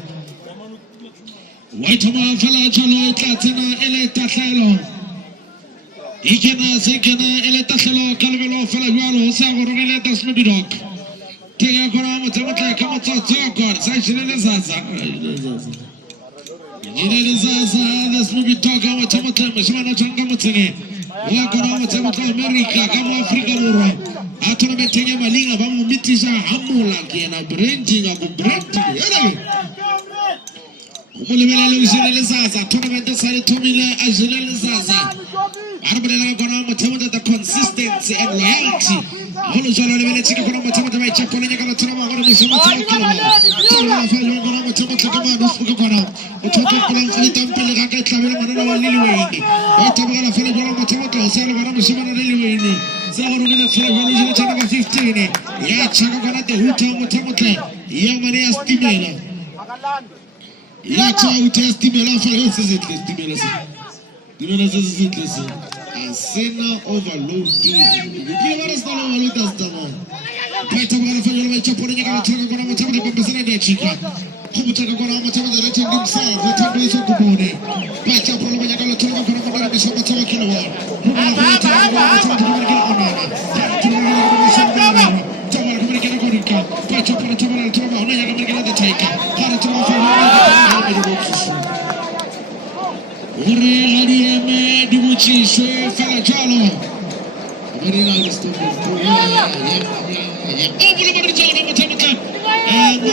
wa thoma fela jalo e tla tsena ele tahlelo ikena sekena ele tahlelo ka lebelo fela jalo o sa go rogile ta Snoopy Dog tega gona motshameko ka motsotso ka sa shirele zaza the Snoopy Dog motshameko mshimana changa motsene wa gona motshameko America ka mo Africa borwa a tournament ya malinga ba mo mitisha hamula ke na branding go branding umulebelele ushirele zaza tournament sa le thomile a shirele zaza arabela gona motshameko the consistency and loyalty holo jalo lebele tsika gona motshameko ba itshapole nya ka tsona ba gona motshameko tsona fa yo gona motshameko ka ba no fuka gona o thotho plan fele tampele ga ka tlhabela manana wa leliweng ba tabela fele gona motshameko sa le gona motshameko leliweng sa go rogile fele gona jalo tsana ka 15 ya tsaka gona the huto motshameko ya mane ya stimela ya tsaka utstimela fa yo sesitlemela se dimela se se Sena overload. You want to start overload as the one. Better one of your chapel, you got to take on a time to represent the chica. Who take on a time to let himself, the temperature of the body. Better one of your got to take on a time to talk in the world. Who will have to get on fella jalo marina listo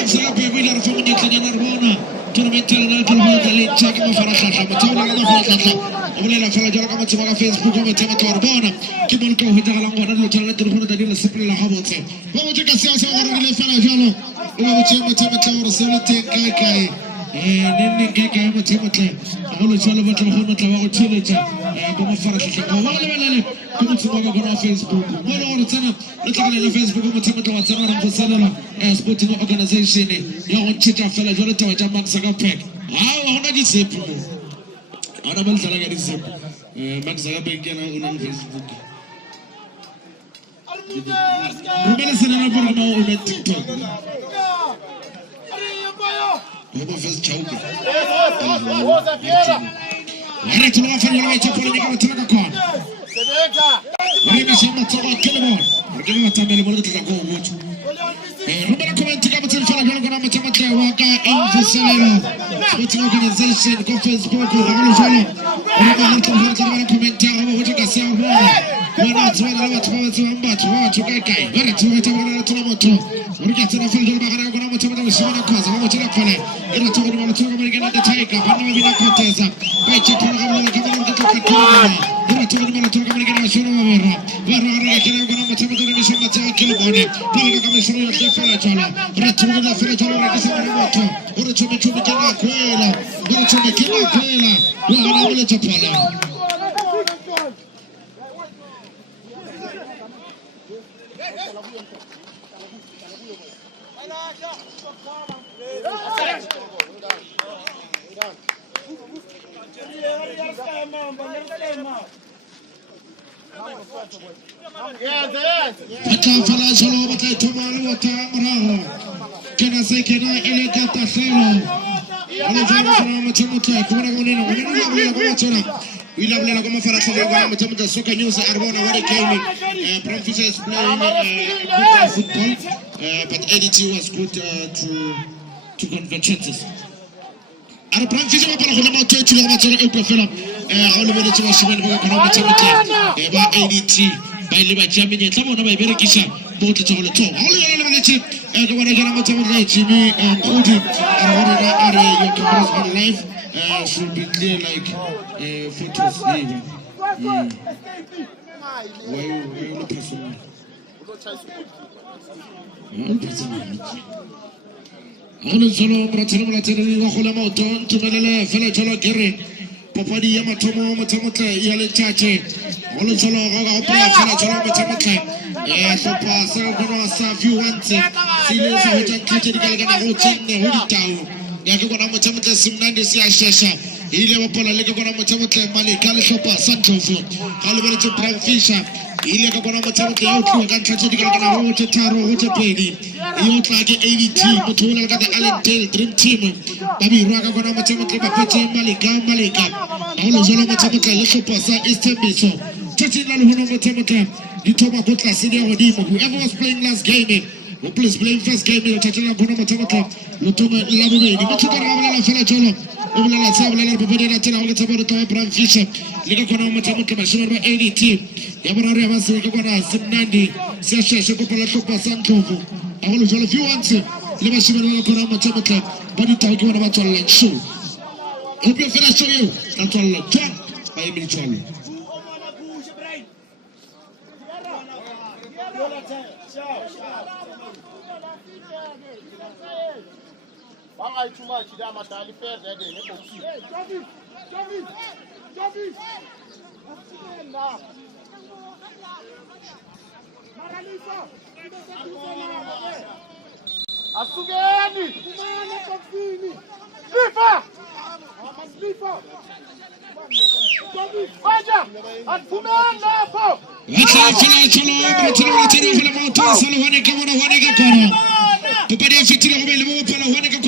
mzrabe bila rafanya kanya narbona tunametela na tulhoda le chaka mafarasha mtawala na mafarasha obulela fella jalo kama tsaka Facebook kama tema torbona kibon ko hita kala ngona lo tala telefona dalila simple la habotse bomo tika siasa ngara fella jalo uba chema tema tawra selete kai nini keke motshameko go jalo batla go motla wa go tsheletsa go mo fara tlhaka go lebelele go motshameko go Facebook mo le gore tsena le tlhaka le Facebook motshameko wa tsena ra go selela sporting organization ya go tshita fela jalo tawa tsa Max Zuckerberg ha ona di sepe ana ba tlala ga di sepe Max Zuckerberg yana ona Facebook rumele sena na bona mo o TikTok Vamos fazer chauque. Olha tu não vai fazer chauque para ninguém tirar com. Olha chama toca aquele bom. Porque não tá bem bonito tá com muito. Rumba comment que você fala agora na chama que waka Infocelero. Sporting organization com Facebook, vamos jolo. Rumba muito vamos comentar, vamos ver que se arruma. Wana tswana la batho ba tswa kai. Wana tswa tswana tswana moto. Uri tsena fa jolo bagara gona moto ba shona khoza ba moto la khole. Ira tswana ba tswa ba ngena the tiger bana ba bina khoteza. Ba tsithola ga bona ka bona ka khona. Ira tswana ba tswa ba ngena shona ba vera. Ba ra kena gona moto ba tswa shona tswa kile bone. Ba ka ka shona ya fela tswana. Ira tswana la fela tswana ra kisa ba moto. Uri tswana kena kwela. Uri tswana kena kwela. Wa gona le tsapala. Fala solo batay tomalo watamra kena se kena ele kata selo ala jana kana matamuta kuma ngone ngone kama chora ila blela kama fara kwa kama matamuta soka news arbona wale kaini Professor is playing good football but ADT was good to convergence ara Professor ma para kama tochi kama chora e fela ole bele twa shimene ba kana matamuta ba ADT baile ba jamine tla bona ba berekisha bo tla tsolo tso ha le le le tsi ka bona jana mo tsamo le Jimmy Khudi ara bona are your cameras on live should be clear like photos here why you look person Ole solo pratelo la tele go gola mo ton tumelele fela jalo kere papadi ya matomo motamotle ya le chache ole solo ga pala fela jalo motamotle so pasa go sa few ones sile sa hoja kete di kala na go tsenne ho ditau ya ke bona motamotle simnande si a shesha ile wapola le ka bona motsemotle male ka le hlopa Santlofo ga le bere Prime Fisher ile ka bona motsemotle ya utlo ka ntse di ka kana go tse tharo go tse pedi yo tla ke ADT motho le ka Allendale Dream Team ba bi rwa ka bona motsemotle ba phetse maleka ga lo jola motsemotle le hlopa sa Istembiso tshetse la le hono motsemotle di thoba go tla se di godimo. Whoever was playing last game who plays playing first game yo tshetse la bona motsemotle lo toma la bobedi motho ka ga bolela fela jolo o bolela tsa bolela bobedi na tsena go tsaba re Prime Fisher le ka kona motsemotle ba sheba ba ADT ya boraro ya ba se ka kona Simnandi se sheshe go pala hlopa Santlofo a go lo jolo few once le ba sheba le kona motsemotle ba di tawo ke bona ba tswalla show o be fela show yo ka tswalla twa ba emi tswalla Banga too much, that matter. I fair that day. Jovi. Asugeni. Slifa. Jovi. Vaja. Atfumen lapo. Tupadia fitilo kwa mbele mwa pala huaneka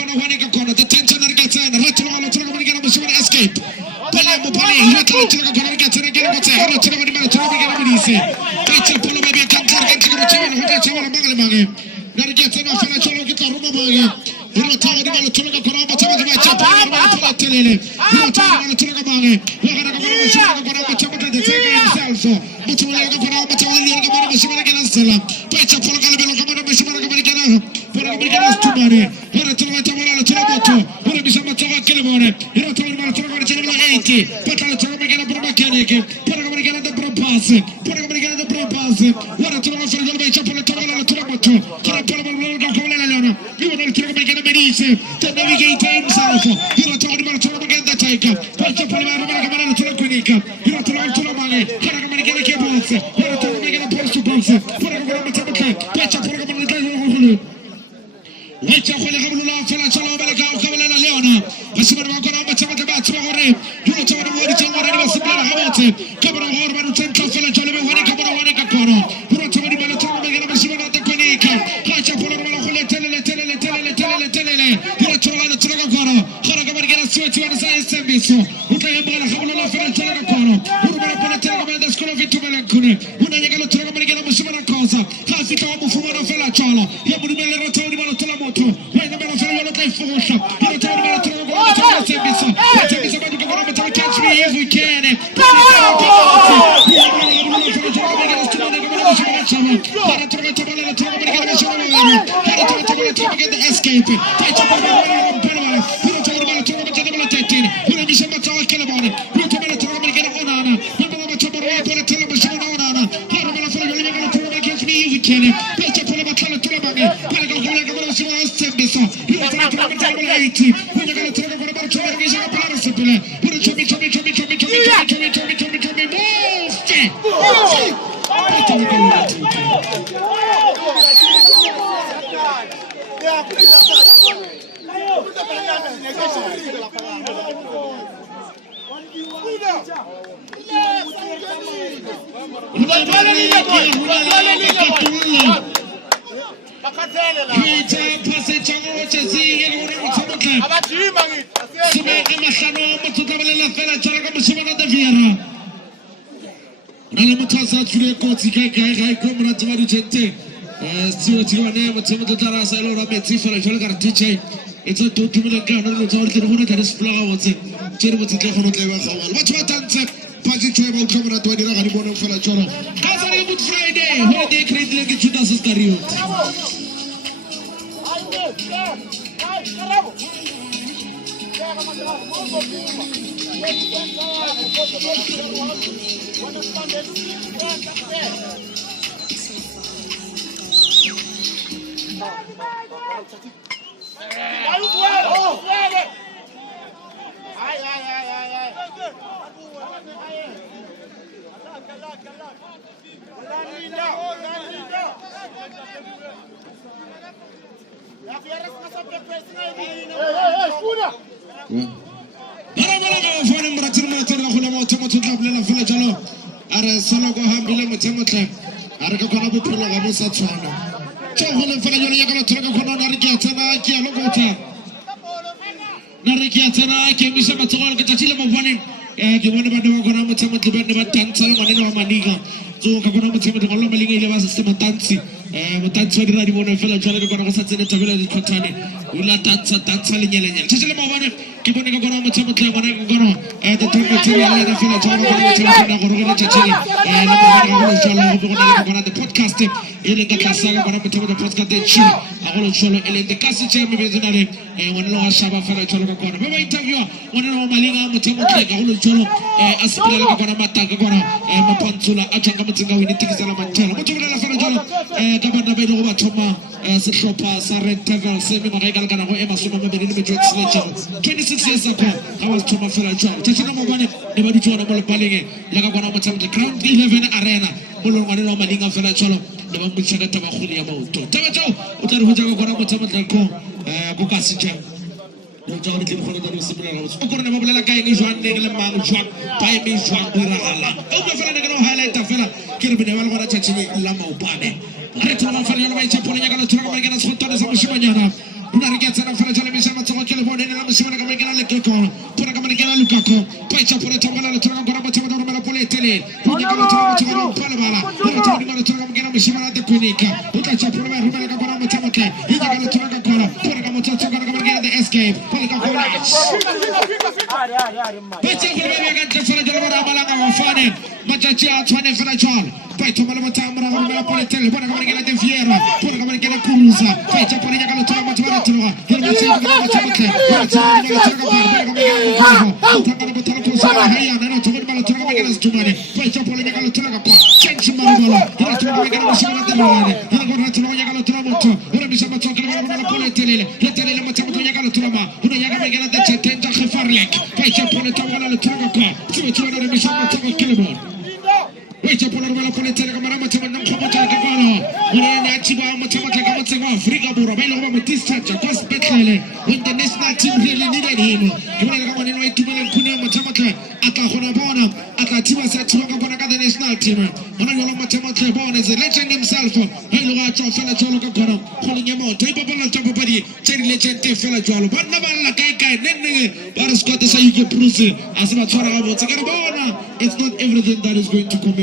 kona the tension narikatana ratilo wala tuna kama nigana mshimani escape pala mpale ratilo tuna kama narikatana gana kote hilo tuna kama nigana tuna kama mdisi kacha polo bebe kantar kama chama hata chama mangale mange narikatana fala cholo kita ruma mange hilo tuna nigana tuna kama chama chapa pala telele hilo tuna nigana tuna kama mange wakana kama mshimani kama chama tete tega himself mtu mwenye kama chama kama mshimani gana sala kacha polo kama bebe kama mshimani kama nigana para que me tumare para tu mata wala tu moto para bisama tu wakile bone hiro tu mara tu mara chini la 80 para tu me gana para mechanic para que me gana da para passe para tu mara fare gol becha para tu wala tu moto para con la leona vivo nel tiro me gana benissimo te navigate himself hiro tu mara tu me gana da taika para tu mara tu quinica hiro tu male para que me gana che bosse hiro tu me gana por su bosse para que me mata pecha para que me gana Wacha kwa kabla la fala chala balaka kabla la leona basibar ma kona ma chama ba chama gore yuno chama wori chama gore basibara hawote kabra hor baru chama fala chala be wani kabra ka kono pura chama di bala chama be basibara de konika hacha pula bala khole telele pura chama la chama kono khara kabra gana swati wa sa Istembiso utaya bala kabla la fala chala kono pura bala pula tela be da skola vitu bala kune una nyagala chama gana basibara cosa khafika wa mfumo na fala chala ya budi bala rotoni bala tela moto wena bala fala wala kai fusha ila tawala bala tela go Istembiso badu ko bala tela catch me if we can escape it's a to me like no no to the that is flowers cherry with the hono le ba khawal watch what dance paji chwe ba kamera to dira gani bona fala choro kasari good Friday holiday create legi Judas Iscariot are solo go hambile motsemotle are ka kona bophelo ga bo sa tshwana tso go le fela jone ya ka tsaka kona na re ke tsena ke a lokotsa na re ke tsena ke misa matsogo ke tsile mo bone ke bone ba ba kona motsemotle ba ne ba tantsa le ngwane wa maniga so ka kona motsemotle go lo malinga ile ba system tantsi motantsho wa dira di bone fela jwale ke kona go sa tsene tabela di khotane o la tantsa le nyelenyele tsile mo bone ke bone ka kona motsemotle bona ka kona the topic tsela ya fela jwale go motsemotle na go re tsele le mo bone go lo jwala go bona le kona the podcast ile ka tlasa ka kona motsemotle podcast e chi a go lo jwala ile the kasi che me bezina le wona lo shaba fela jwale ka kona ba ba interview wona no malinga motsemotle ka go lo jwala asipela ka kona mataka kona mapantsula a tsanga motsenga wini tikisela mantelo motsemotle la fela jwala ka bana ba ile go ba thoma sehlopha sa Red Devils se me mo ga kana go ema soma me le metso tsela 26 years ago I was thoma fela jwala tsena mo bane ne ba ditšona mo le paleng la ka bona motsemotle Ground 11 Arena mo lo ngwane lo malinga fela jwala le ba motšhaka taba kholi ya maoto taba tsao o tla re ho jaaka bona motsemotle ko ka se tšeng no tšao di tlhole go sepela go o korene ba bolela ka eng jwang ne le mang jwang ba e me jwang go iragala o ba fela ne ka no highlight fela ke re bene ba le gona tšhatšhe la maopane re tla ba fela le ba itse pone ya ka le tsona ka ke na tshotone sa moshimanyana una re ke tsena fela jale me shema tsogo ke le bone le la moshimanyana ka ke na le keko pone ka ke na lukako pa itse pone tsona le tsona ka bona batho ba romela pole tele o ke ka tsona tsona ba pala bala le tsona di mara tsona ka ke na moshimanyana de konika o tla tsa pone ba romela ka bona batho ba ke e ka le tsona ka kona pone ka motho tsona ka ke na the escape pone ka kona Petse go be ga tsa fela jalo ba bala ka mafane matšatši a tshwane fela jalo pa itse mala motho mara go romela pole tele bona ka ke na de fiera pone ka ke na kuruza pa itse pone ya ka le tsona batho ba tsona ke na tsena ka batho ba ke na tsena ka batho ba ke na botala ko sa ha ya na tsona ba tsona ka ke na stumane pa itse pone ya ka le tsona ka pa change mara bala ke na tsona ka ke na moshimana de lone ke na go na tsona ya ka le tsona motho o re bisa batho ka ba romela pole tele le tele le motho ya ka le tsona ma una ya ka ke na de chetenta gefarlek pa itse pone tsona ka le tsona ka tswe tswe re bisa batho ka ke le bona Wait up on the political community and Komata Gavano. When I achieve a Matamaca Africa, Borobelo, discharge across Betlele, when the national team really needed him. You want to go in 2 million Kuna Matamaca, Akahonabona, Akatima Satsuaka, the national team. When I go Matamaca Bon is a legend himself. Hello, Fella Jolo, calling him out, Table on top of body, Cherry Legend, Fella Jolo, but never like a guy, Nene, but Scott is a you can prove it. As a matter of it's not everything that is going to come.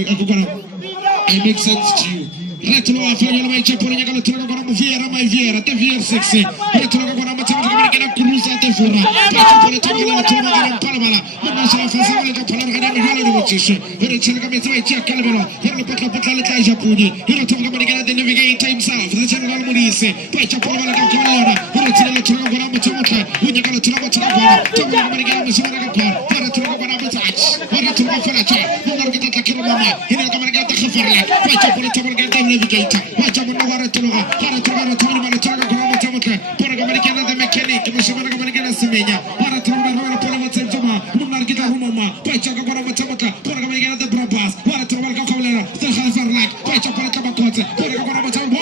It makes sense to you. Retro afanya na icha pone nyakalo tuna kwa mviera mai viera te vier sexy. Retro kwa na matama kwa kena cruza te fura. Pacha pone tuna na tuna kwa palabala. Mama sala fasa le kwa palabala kana mihalo ni mchisho. Hero chile kama twa icha kalbala. Hero pata le tai Japuni. Hero tuna kwa kena the navigate himself. The chile kwa mulise. Pacha palabala kwa kalona. Hero chile le tuna kwa matama kwa. Unyakalo tuna kwa tuna kwa. Tuna kwa kena msura kwa. Hero tuna kwa na matach. Hero tuna kwa fala cha. Hero kita takiro mama. Hero kama kena takhafarla. Pacha pone tuna kwa navigator. Watch out on the Tologa, Paratona, Tony Manatoga, Gramatamaka, Poragamaricana, the mechanic, Mishamanagamana Semenya, Paratona, Ponamatama, Munargita Humama, Pachaga Gramatamaka, Poragamaricana, the Brabas, Paratoma Colera, the Hafarlak, Pachapatamacota, Poragamatama.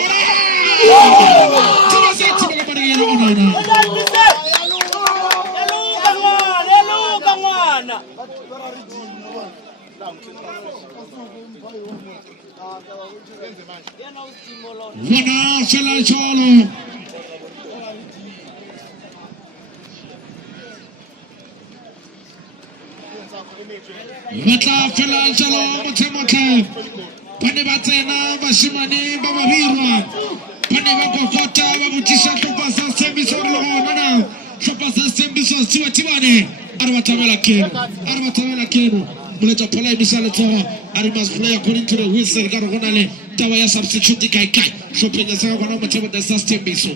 Vana Fela Jolo. Vata Fela Jolo Motemote. Pane batena bashimani bababirwa. Pane bakokota babutisha topasa sembiso lona. Topasa sembiso tiwatiwane. Arwatamela kenu. Muleta pala misala toa. Ari must play according to the whistle. Garonale. Tawa ya substitute kai. Shopping as I want to the system biso.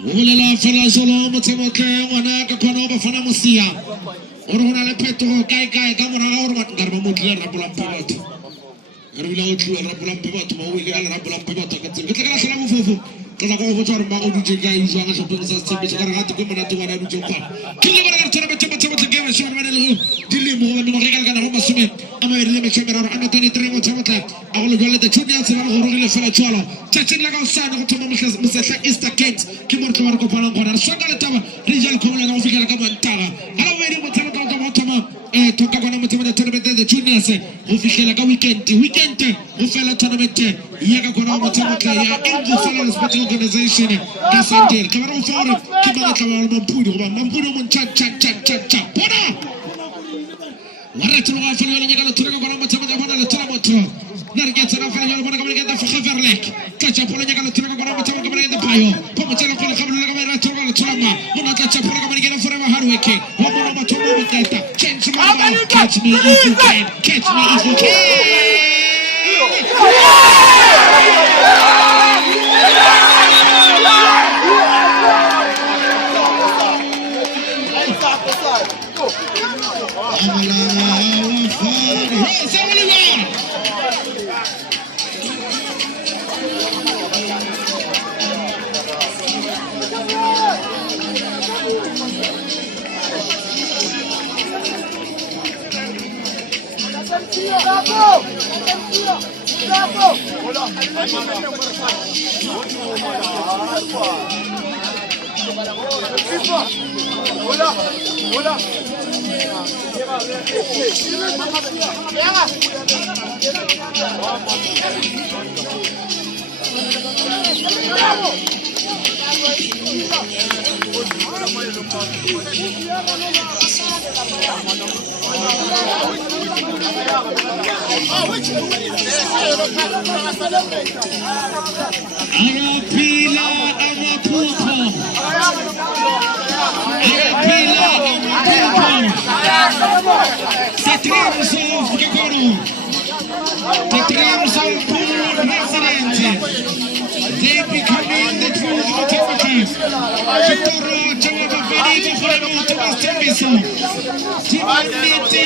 Ulela Fela Jolo Motemote wanaka konoba fana musia. Orona petro kai kamera ormat garba mutler rabulam pivot. Arula utlu rabulam pivot mawi gal rabulam pivot katin. Kita salamu fofu. Kita ko fotor ma odu jega yuanga shopping system biso garagatu ko manatu wana du jokwa. Kille bara tara bete game show manel dilli mo no regal kana homa sume ama irle me kamera ana tani tremo chamata awlo golle de chunya sala gorogile Fela Jolo. Chachin laga usana ko tomo musasa istakent kimorto war ko palan ko dar sogale taba rijal ko la ngofika kama ntara ala weri mo tama toka kwa mtema de the juniors go fihlela ka weekend go fela tournament ya ka kona mo tsamotla ya Info Sporting Organization ka Sunday ka ba go fora ke ba tla ba Mampudi go ba Mampudi mo cha bona وريت الغافل ولا يقال ترى قبل ما تبدا بنا لترمتو نرجع ترى في اليوم بنا قبل كده فخفر لك تجا بولا يقال ترى قبل ما تبدا قبل كده بايو بما ترى كل قبل لما ترى ترى من تجا بولا قبل كده فرما هارويك وما ما تبدا بكده change my mind catch me if you can catch me if you can They becoming the true motivators. Kitoro Jawa Bani for the Tembiso. Timothy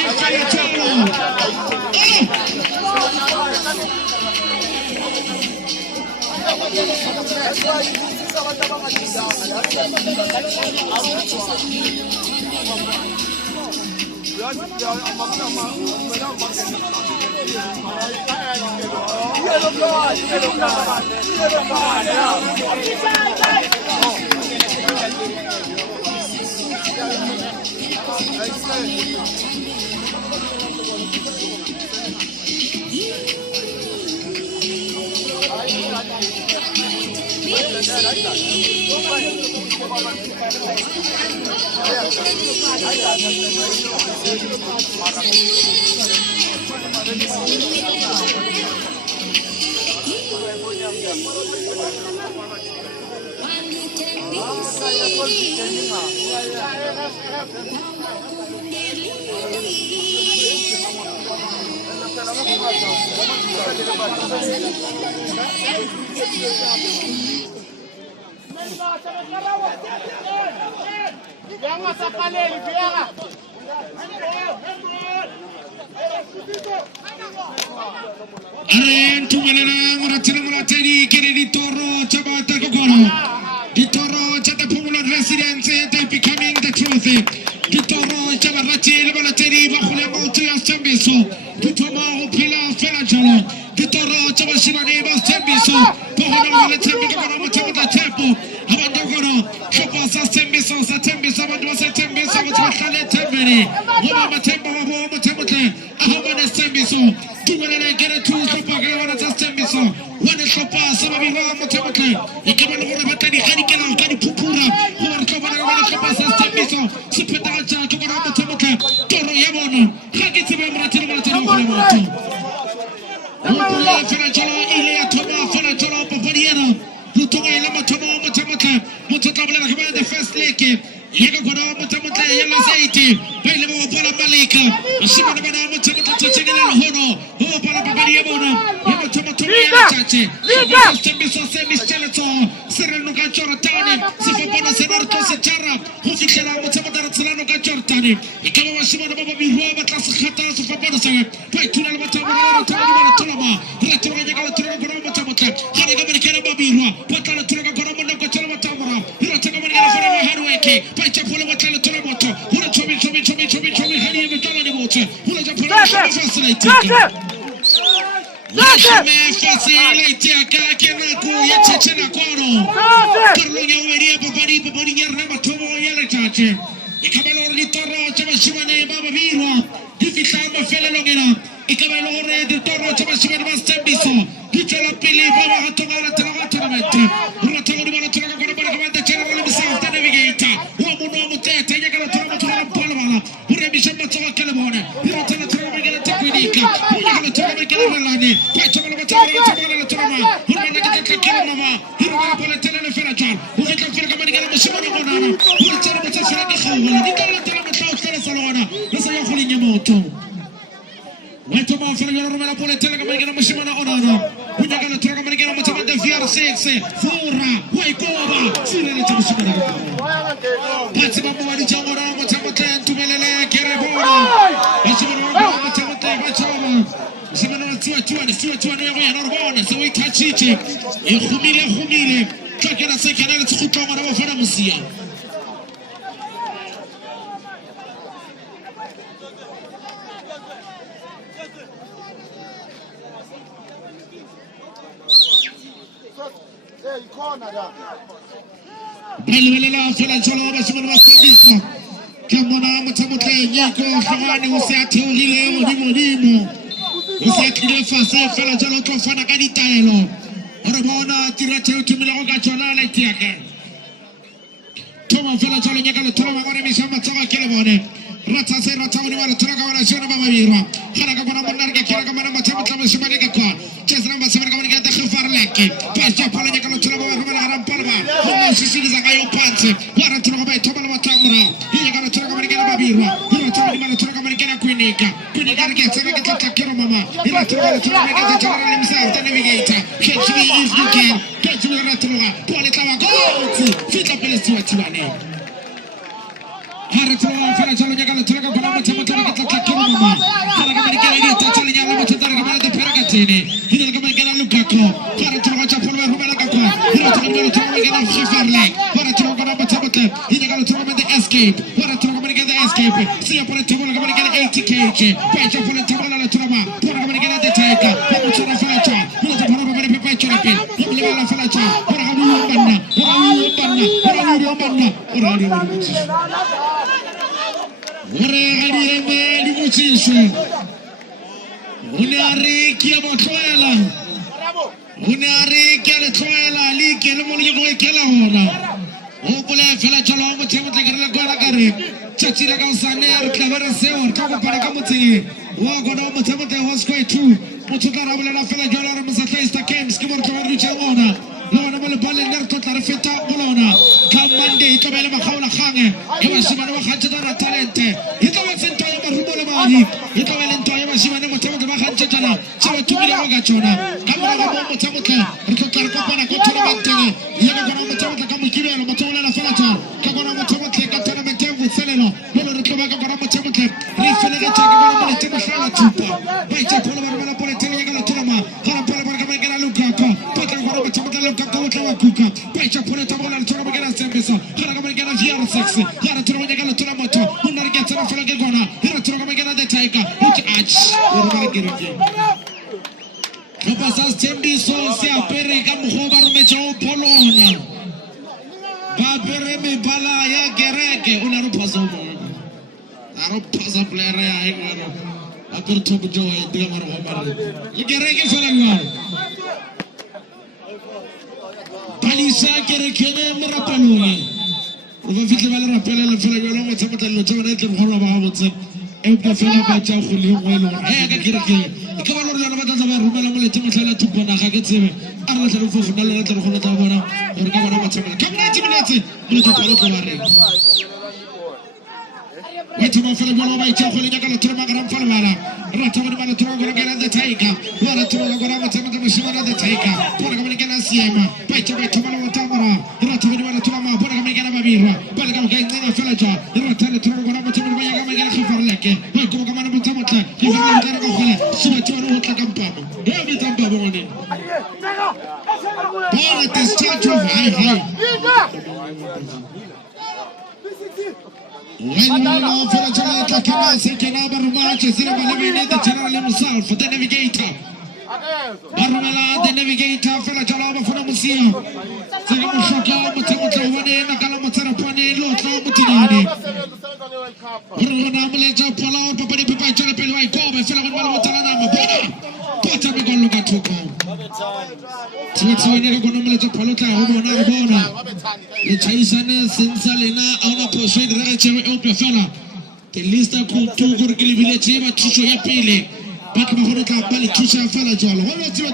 Aren tumalana muratina murateri kere di Toro Chabata Kokoro. Di Toro Chata Popular Residence they becoming the truth. Di Toro Chabarati Murateri Bakule Monte Astembiso. Di Toro Pila Ferajolo. Di Toro Chabashirani Bastembiso. Pohona Letembi Kokoro Motama Tempo. Abandogoro. Chopa Sastembiso Satembiso Abandwa Tembiso Motama Tembeni. Wama Tembo Wama Temote. Ahomane Tembiso. Tumelele get a two stop again on Tembiso. One is Chopa Samabiwa Motemote. Ikabano Batani Hanikana Kani Pupura. Who are Chopa Chopa Tembiso. Supetaja Chopa Motemote. Toro Yamono. Hagitiba Maratina Motemote. Ferajolo Ilia Toma Ferajolo Papariano. Lutonga Lama Tomo Motemote. Motetabla the first lake. Yega Goda Motemote Yellow Zaiti. Bailamo Pola Malika. Simon Motemote Chingala Hono. Who Pola Papariano. Yamotomo Chachi. Tembiso Semi Skeleton. Sereno Gachortani. Sifopona Senarto Sachara. Who Fikala Motemote Sereno Gachortani. Ikama Simon Babi Roba Tasakata Sifopona Sang. Pai Tunal Motomo Tolama. Retro Yagala Turo Motemote. Hanigamana Babi Roa. Patala Turo Goromo Gachala Tamara. Hiratagamana for Harueki. Pai Chapula Matala Toromoto. Who are Chobi Hani Vitala Water. Who are Japan fascinating. Lashame facility akakenaku yachechena kono. Karlonya weria babari yarama tomo yala chache. Ikabalo litoro chabashimane baba biro. di fihla mafelelong ena e ka ba ile gore ditoro tsa bashimane ba Stembiso di tswela pele ba ba gatongana tela tournament re tla go di bana tsela ka bona ba ka ba general South Navigator wa mono mo tete ya ka tla mo tsela pole bana re bi shamba tsa ka le bona re tla tla ba ka teknika re ka tla ba ka le lane ba tsela ba tsela le tsela re ba ka tla ka mama re ba pole tele le fela tsa o fitla fela ka ba ka mo shimane bona re tsela ba tsela ke kgolo di tla tla mo tla tsela salona re sa ya go lenya moto Waito mafara yoro romela pole tele kama ngena moshimana onana unyaka le troka mangena motaba de VR6 fura waikoba sirele tsa moshimana patsi ba mo di tshangora motaba ntumelele kerebona bashimana ba motaba ba tshaba moshimana tswa ne go yana bona se o ithachiche e khumile tlakela se kana le tshukutlo ngwana ba fana mosia Belwelela fela tsholo ba shimana ba Stembiso ke mona mothamotle nyiko hlogane o se a theogile modimo o se a tlile fase fela jalo tlo fana ka ditaelo re bona tira theo tumile go ka tsona le tiaka toma fela jalo nyaka le thola ba gore mishamba tsoga ke le bone ratsa se ratsa bone wala thola ka wala shona ba babirwa gana ka bona monna ke kira ka mana mothamotle ba shimane ke kwa tsena ba se ka bona ke te farleke pa ja pala nyaka le thola ba re ba ram palba go sisili za kayo pantse wara thola ba thoba le matamra hiya ka thola ka bona ke babirwa hiya thola ba thola ka bona ke na kwinika ke tsena ke tla kira mama hiya thola ba ke te thola le misa ta navigator catch me if you can catch me na thola pole tla wa go fitla pele tsiwa tibane Hara thola fela tsalo nyaka le thola ka bona matamra ke tla kira mama hara ka bona ke ta tsala nyala matamra ka bona te pera ka tsene hiya ka bona ke na lukako hara thola ka tsapolo ba romela ka kwa hiya thola ke na Fifarlek hara thola ka bona matamra hiya ka thola ka escape hara thola ka bona escape sia pole thola ka bona ke 80kg pecha pole thola la thola pole ka bona ke te taika mo tsona fela tsa mo tsa bona ba pepe tsona pe mo le bala fela tsa hara ka mo banna Ore ali eme di mutsisho Unari kia motloela Unari kia le tloela li kia le moli go ikela hona O pole fela tsalo mo tsemotle ke le gona kare tsatsira ka usane re tlabere seo ka go para ka motse wa gona mo tsemotle ho square 2 motho ka rabela la fela jona re mosatla ista games ke mo tlo re tsengona lona mo le bale le tlo tla re feta bolona ka Monday e tlabele magaola gange e ba shimana ba gantse tsa talente e tla ba sento ya marumo le bani e tla ba le nto ya ba shimana mo tsemotle ba gantse tsana se ba tumile go ka tsona ka mo ga mo tsemotle re tlo tla re kopana ko tournament ya ka gona mo tsemotle ka mo kibelo mo tsemotle la fela tsa ka gona mo tsemotle ka tournament ya botselelo lo re tlo ba ka gona mo tsemotle re fele ka tsaka gona mo le tsemotle la tsupa ba itse polo ba re pole tele ya ka tshoma gara pole ba ka ba ke la lukako potla gona mo tsemotle la lukako o tla wa kuka ba itse pole ta bona le tsona ba ke la Stembiso gara ka ba ke la VR6 gara tsona ba ke la tsona moto o nna re ke tsena fela ke gona gara tsona ba ke la the tiger o tla ach o re ba ke re ke Papa sa Stembiso se apere ka mogo ba rometsa o polona ba bere me bala ya gereke o na re phasa mo a ro phasa player ya e ngano a per top joy diga maro go mara le gereke fela ngwana palisa gereke ne morapalone o ba fitle ba le rapela le fela go mo tsamotla lo tsona e tle go roba ga botse e ka fela ba tsa go le ngwe le e ka gereke ke ba lo re ba tla ba romela mo le tsamotla la tupona ga ke tsebe a re tla go fofuna le tla go tla bona gore ka bona matsamotla ka mna tsimetse mo tla palo go ba re Wait a fela bola ba itse go le nyaka le tsema gara mfala bala rata ba le tsema go ngena the tiger wa ra tsema go ra matsema the shimana the tiger pona ka mo ngena siema ba itse ba tsema le tamara rata ba le tsema pona ka mo ngena ba birwa ba le ka go ngena fela ja rata le tsema go ra matsema ba ya ka mo ngena khifarleke ba ko ka mana motsa motla ke ba le tsena go khole siba tsema go tla ka mpama e bi tamba bone bona the statue of high When you for a general Kakana, Sekana, Barumache, Sirama, the general himself, the navigator. Barumela the navigator fela jalo bafuna musio. Sega mushoka mutemuta wane nakala mutara pane lotla mutinani. Urona mleja pala papa ni pipa chale pele wai kobe fela kwa mutala na mabona. Pota migolo gatoko. Tso ni kwa mleja pala ta hobo na bona. Le chaisane sensalena auna poshe dira chewe ope fela. The lista kutu kurikili vile chema chicho ya pele. Baki mahoro bali kisha fala jalo. Wala tiwa.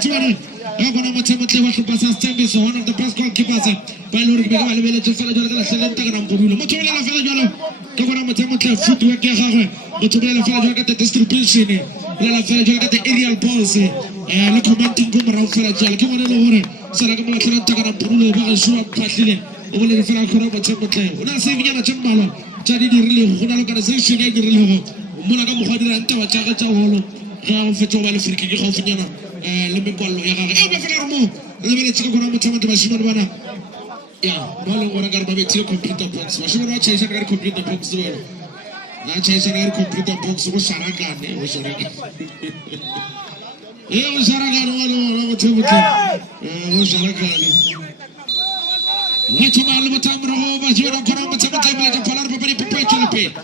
Agora matematle wa kipasa stembe so one of the best goalkeepers. Bali uri kibega wale vile fala jalo la selenta kana mburulo. Motole la fala jalo. Agora matematle footwork ya hawe. Motole la fala jalo kata distribution. La fala jalo kata aerial balls. Le commenting gumara fala jalo. Kama nelo hore. Sala kama selenta kana mburulo baka shua patlile. Obole fala kora matematle. Una sevinya na chambalo. Jadi dirili kuna organization ya dirili. Muna kama khadira anta wa chaka cha holo. Kaya mfeto wale friki ki khawfinyana lemi kwallo ya gaga e be fela mo le bele tsiko kona motsamate ba shimana bana ya balo ngora garba be tsiko computer box wa shimana wa chaisa ka computer box wena na chaisa ka computer box wo sharagane wo sharagane wo sharagane wala wo tsebuti wo sharagane wacha malo matamro ho ba jira kona motsamate bele ka falar pa pe chelepe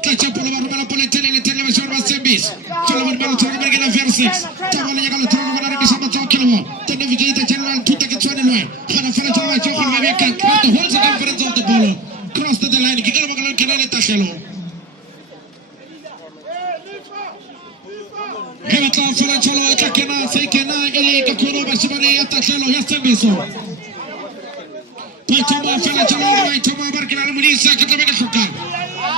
Kacha por la barba por el televisión más sembis. Solo por el trono que la Versex. Tama le llega al trono con la que se mató kilo. Te navigate general tuta que suena no. Hana fala tama yo con la can. The whole conference of the ball. Cross the line. Que calma con el canal está chelo. Hela ta fala chelo ka kena sai kena ile ka kono ba shibane está chelo ya sembiso. Pai tama fala chelo pai tama barkina munisa que também chocar.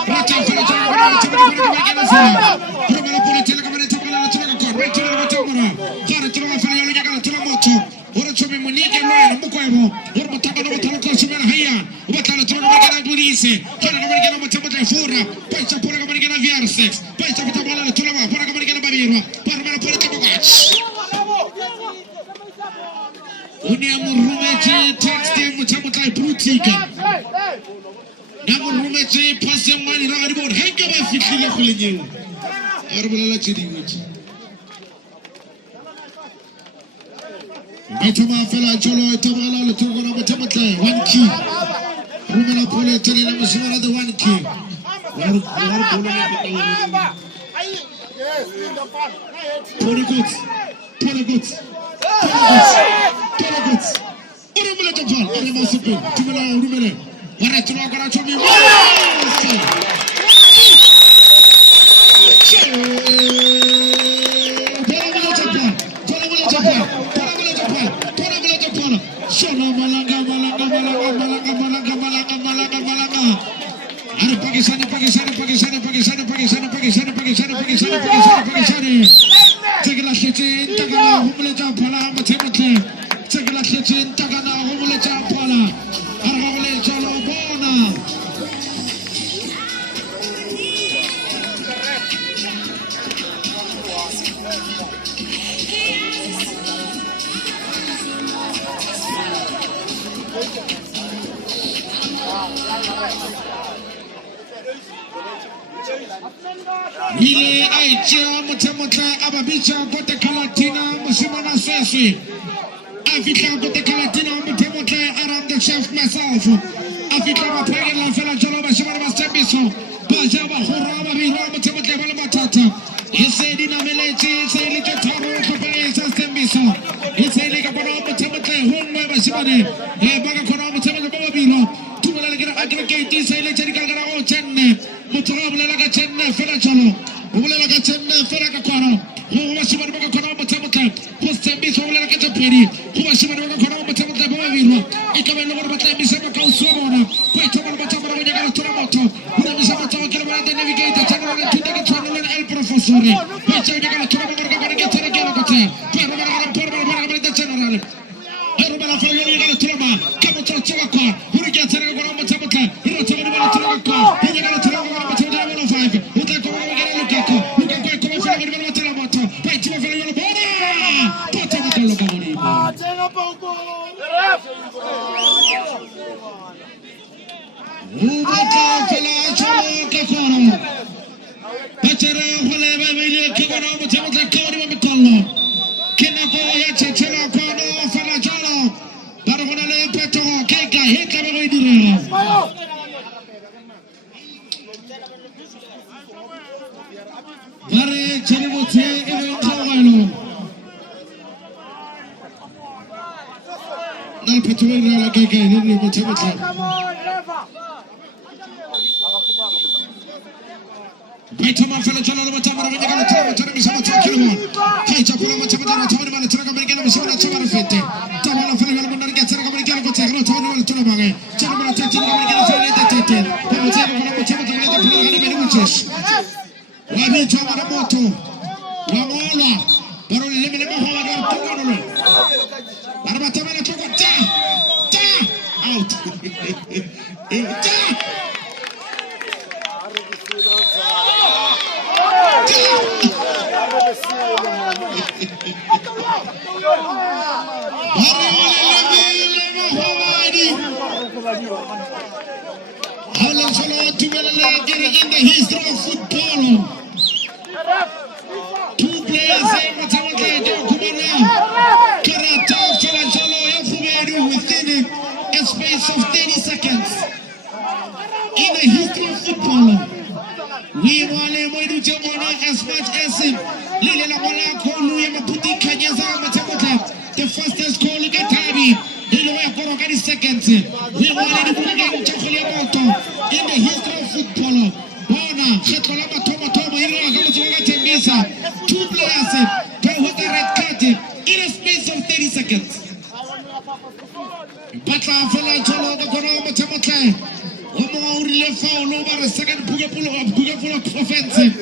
Rata fala chelo para que fala. Primero por el tele que me toca la chela con. Right to the tomorrow. Cara chelo fala yo llega la tela moto. Ora chobe munike no mu kwebo. Ora mutaka no mutaka ko shimana haya. Ubatala chelo que munise. Cara no me no mutaka de furra. Pai cha por que me Versex. Pai cha por la tela va. Por que me babirwa. Para me por el Uniamu rumeje texte mutamutai brutika. Namu rumeje pase mani ragari bor. Henga ba fikile kulinyo. Arbala chidi wuch. Betama fela cholo etabala le togo na mutamutai one key. Rumela pole tele na mshimara the one key. Pole good. Urumele Japan, ane masupe, tumela urumele. Wara tuno agora chomi. Urumele Japan. Shono malanga. Are Pakistan. Take la shit, tagana humule Japan, matemutle. Take la shit, tagana humule Japan. Arhamule jalo bona. Ile aicha mutamuta ababicha kote kalatina musimana sesi. Africa kote kalatina mutamuta aram the chef myself. Africa mapege la fela jolo bashimana bastembiso. Baja wa khurama bihwa mutamuta bala matata. Ise dina melechi ise ilike taru kopele stembiso. Ise ilike bana mutamuta hunwa bashimane. Baga kono mutamuta baba bihwa. Tumela lekira aggregate ise ilike rigara o chenne. Mutrabla laga chenne fela jolo. Wala laga chenne fela ka kono. Huwa shimana baga kono mutamuta. Postembiso wala laga chaperi. Huwa shimana baga kono mutamuta baba bihwa. Ikabe logo mutamuta baka uswona. Kwa tumala mutamuta baba jagala turamoto. Una misama tawakila wala the navigator channel tutaka channel el professore. Kwa jagala turamoto baka baka tere kela kote. Pero baka the channel. Pero baka fayolo jagala turama. Kama tsoka kwa. Uri kya tere kono mutamuta. Iro tere baka turaka kwa. Jagala turama kono mutamuta 105. Utaka kwa jagala lukako. Lukako kwa fayolo jagala turamoto. Pai tuma fayolo bona. Pota jagala kaboni. Tena bongo. Ubaka fela chalo kakoro. Pachara khole bebe ke kono mutamuta kawani mamikollo. Kena Ela he tla be go direga. Bare tshele botse e be tlhogelo. Nal phetola la ke ke ne le botse botse. Baita mafela tshwana le batho ba re ka tshwana tshwana mi sama tsaka le bona. Hai tsa pula matsa ba tshwana ba tsaka ba ke le mosona tshwana re fete. Taba la fela le bona ke tsaka ba ke le go tsaka tshwana ba tshwana ba ge. Tshwana ba tsaka ba ke le fela le tete. Ba mo tsaka ba mo tsaka ba le pula ga le be mo tshwana. Wa be tshwana le moto. Wa mola. Pero le me ba ho ga tokano le. Ba ba tsaba le toko ta. Ta out. Ta. In the history of football, two players within a space of 30 seconds. In the history of football, we want as much as the fastest goal in Katabi. Seconds. We wanted to bring in the history of football. Two players with a red card in a space of 30 seconds. But I feel like foul over a second offensive.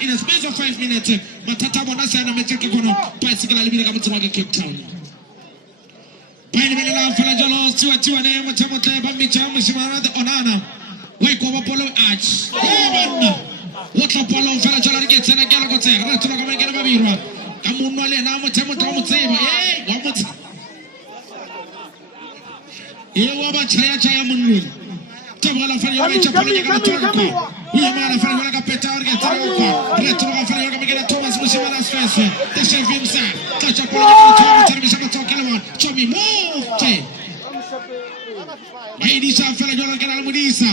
In a space of 5 minutes, Matata Bonasana Metaki Gono, bicycle Alibika Cape Town. Painimela Falajalos, Tuane, Matamote, Bamicham, Shimana, Onana, Wake over Polo Arch. What a Polo Falajala gets and a Galagote, Rataka Gavira. Kamunale, now Matamoto Save, eh? One more time. Ewa Chaya Chaya Munul. Tabala Falaja Chapalaka Torco. We are a Falaga Petar get Retro Falaga Thomas Musimana Stress. The chef himself. Touch up on television talking about Chubby move. Maidisa Falaga Mudisa.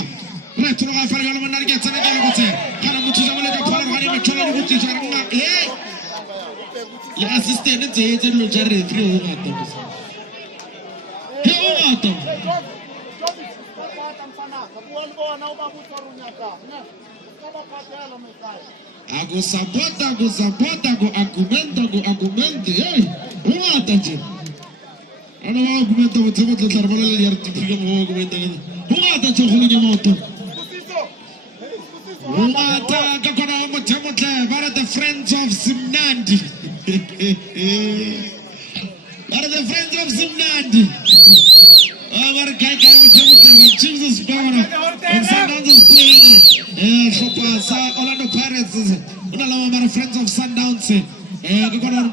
retro ga fara yalo mona ke tsena ke go tse kana motho ja mole ka phala ga ne methola di botse ja rena le assistant tse lo ja referee o ngata he o ngata Aku sabota, aku argumente, hey, o ngata nje ana wa argumente mo tsebo tla tla bala le ya tipika mo argumente o ngata tse go nya moto o ngata ka kona mo tsebo tla bara the friends of Simnandi bara the friends of Simnandi our guy mo tsebo tla Jesus power and Sundowns is playing Orlando Pirates our friends of Sundowns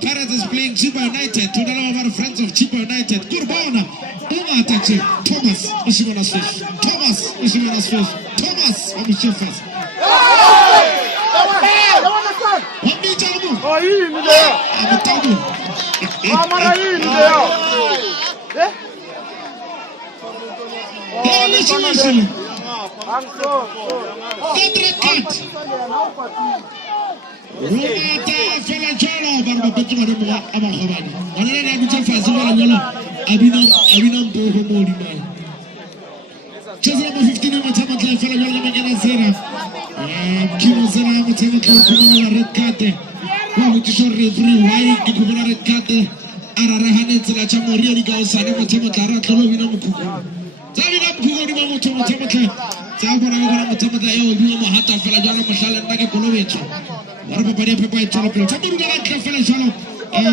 Pirates is playing Chiba United. Our friends of Chiba United. Kurbana. Thomas. Thomas. Rumata fela jolo barba betu ngare mo abakhabani ngane na bitse fase ba nyolo abina mbogo mo di mai Cheza mo 15 mo tsama tla fela jolo me kena zera kimo zera mo tsama tla ko na red card ko mo tsho referee why ke ko na red card ara re hane tsela cha mo ri ga o sane mo tsama tla ra tlolo bina mo kuku tsabi na kuku di mo tsama tla tsa bona mo tsama tla yo di mo hata fela jolo mo hlala nna ke kolobetso Arba paria pepa e tolo pelo. Tamu nga ka fela jalo.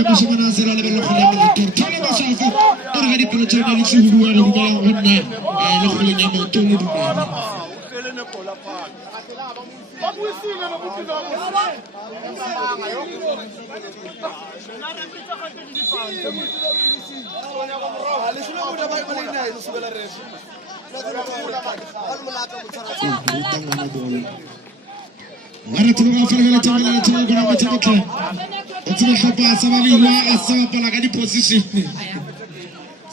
Bashimana zero le belo khole mo tor. Tolo ba safa. Tor ga di pelo tsena di tshulu wa le ba honna. Le khole nya mo tolo di ba. Mara tuloga fala tembele tuloga na mteke. Otume khapa sababi wa asaba pala ka di position.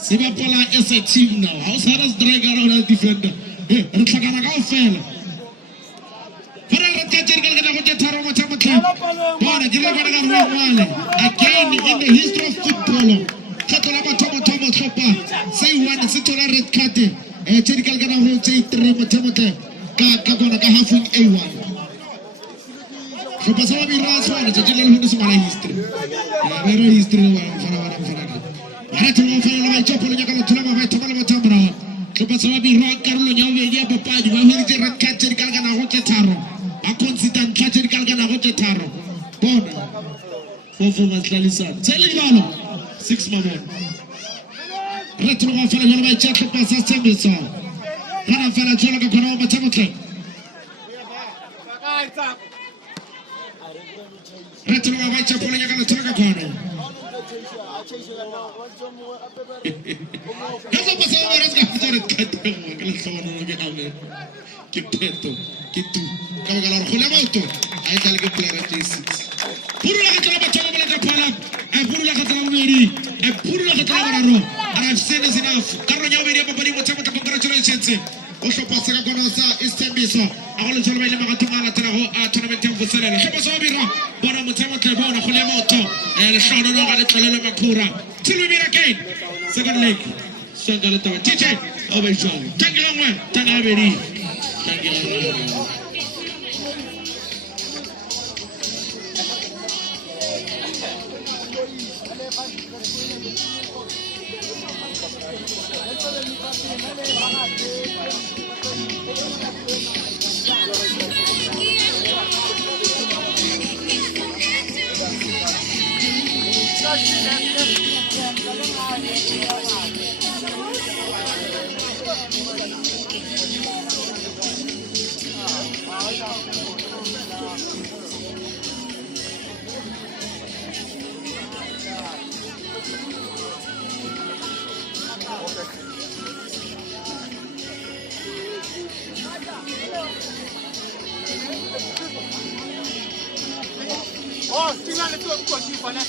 Siba pala as a team now. How Saras striker or defender. Re tlhakana ka ofela. Fara re tjetse ka go tsharo mo tsamotse. Bona dilo ba ka re male. Again in the history of football. Khatola ba thomo tlhopa. Say one se tola red card. Tjedi ka go tse 3 mo tsamotse. Ka bona ka half A1. So pasaba birras wana tjela le hundu sumara history. Vera history wa fara. Ara tulo fara la chopo le nyaka tula ba thoma le thambra. So pasaba birra karolo nyawe ya papadi ba hiri tira catcher kalga na hoche tharo. A consistent catcher kalga na hoche tharo. Bona. Fofo matlalisana. Tsele balo. 6 mamon. Ara tulo fara la ba chakhe pasa tsembisa. Kana fara tjela ka kona ba tsamotle. Retro vai c'è pure che lo traga kono. Cosa passa ora sgattare tetto che lo sono non che ave. Che tetto, che tu. Come che la roja molto. Hai dal che player tesi. Pure la che la battola bella da pala. E pure la che la veri. E pure la che la ro. I've seen is enough. Carlo Nyaweri ba bari mo tsama ta congratulations. O so passa ka kono sa istembiso. Agolo tsolo ba ile magatunga la tena go a tournament ya mfusela. Ke ba so bira. Bona motsamo tle bona go le moto le shono no ga le tlolelo makura tilo mira again second leg songa le tawa tj over show tangela ngwe tangela beri tangela Oh, tinggal itu kok sih panas.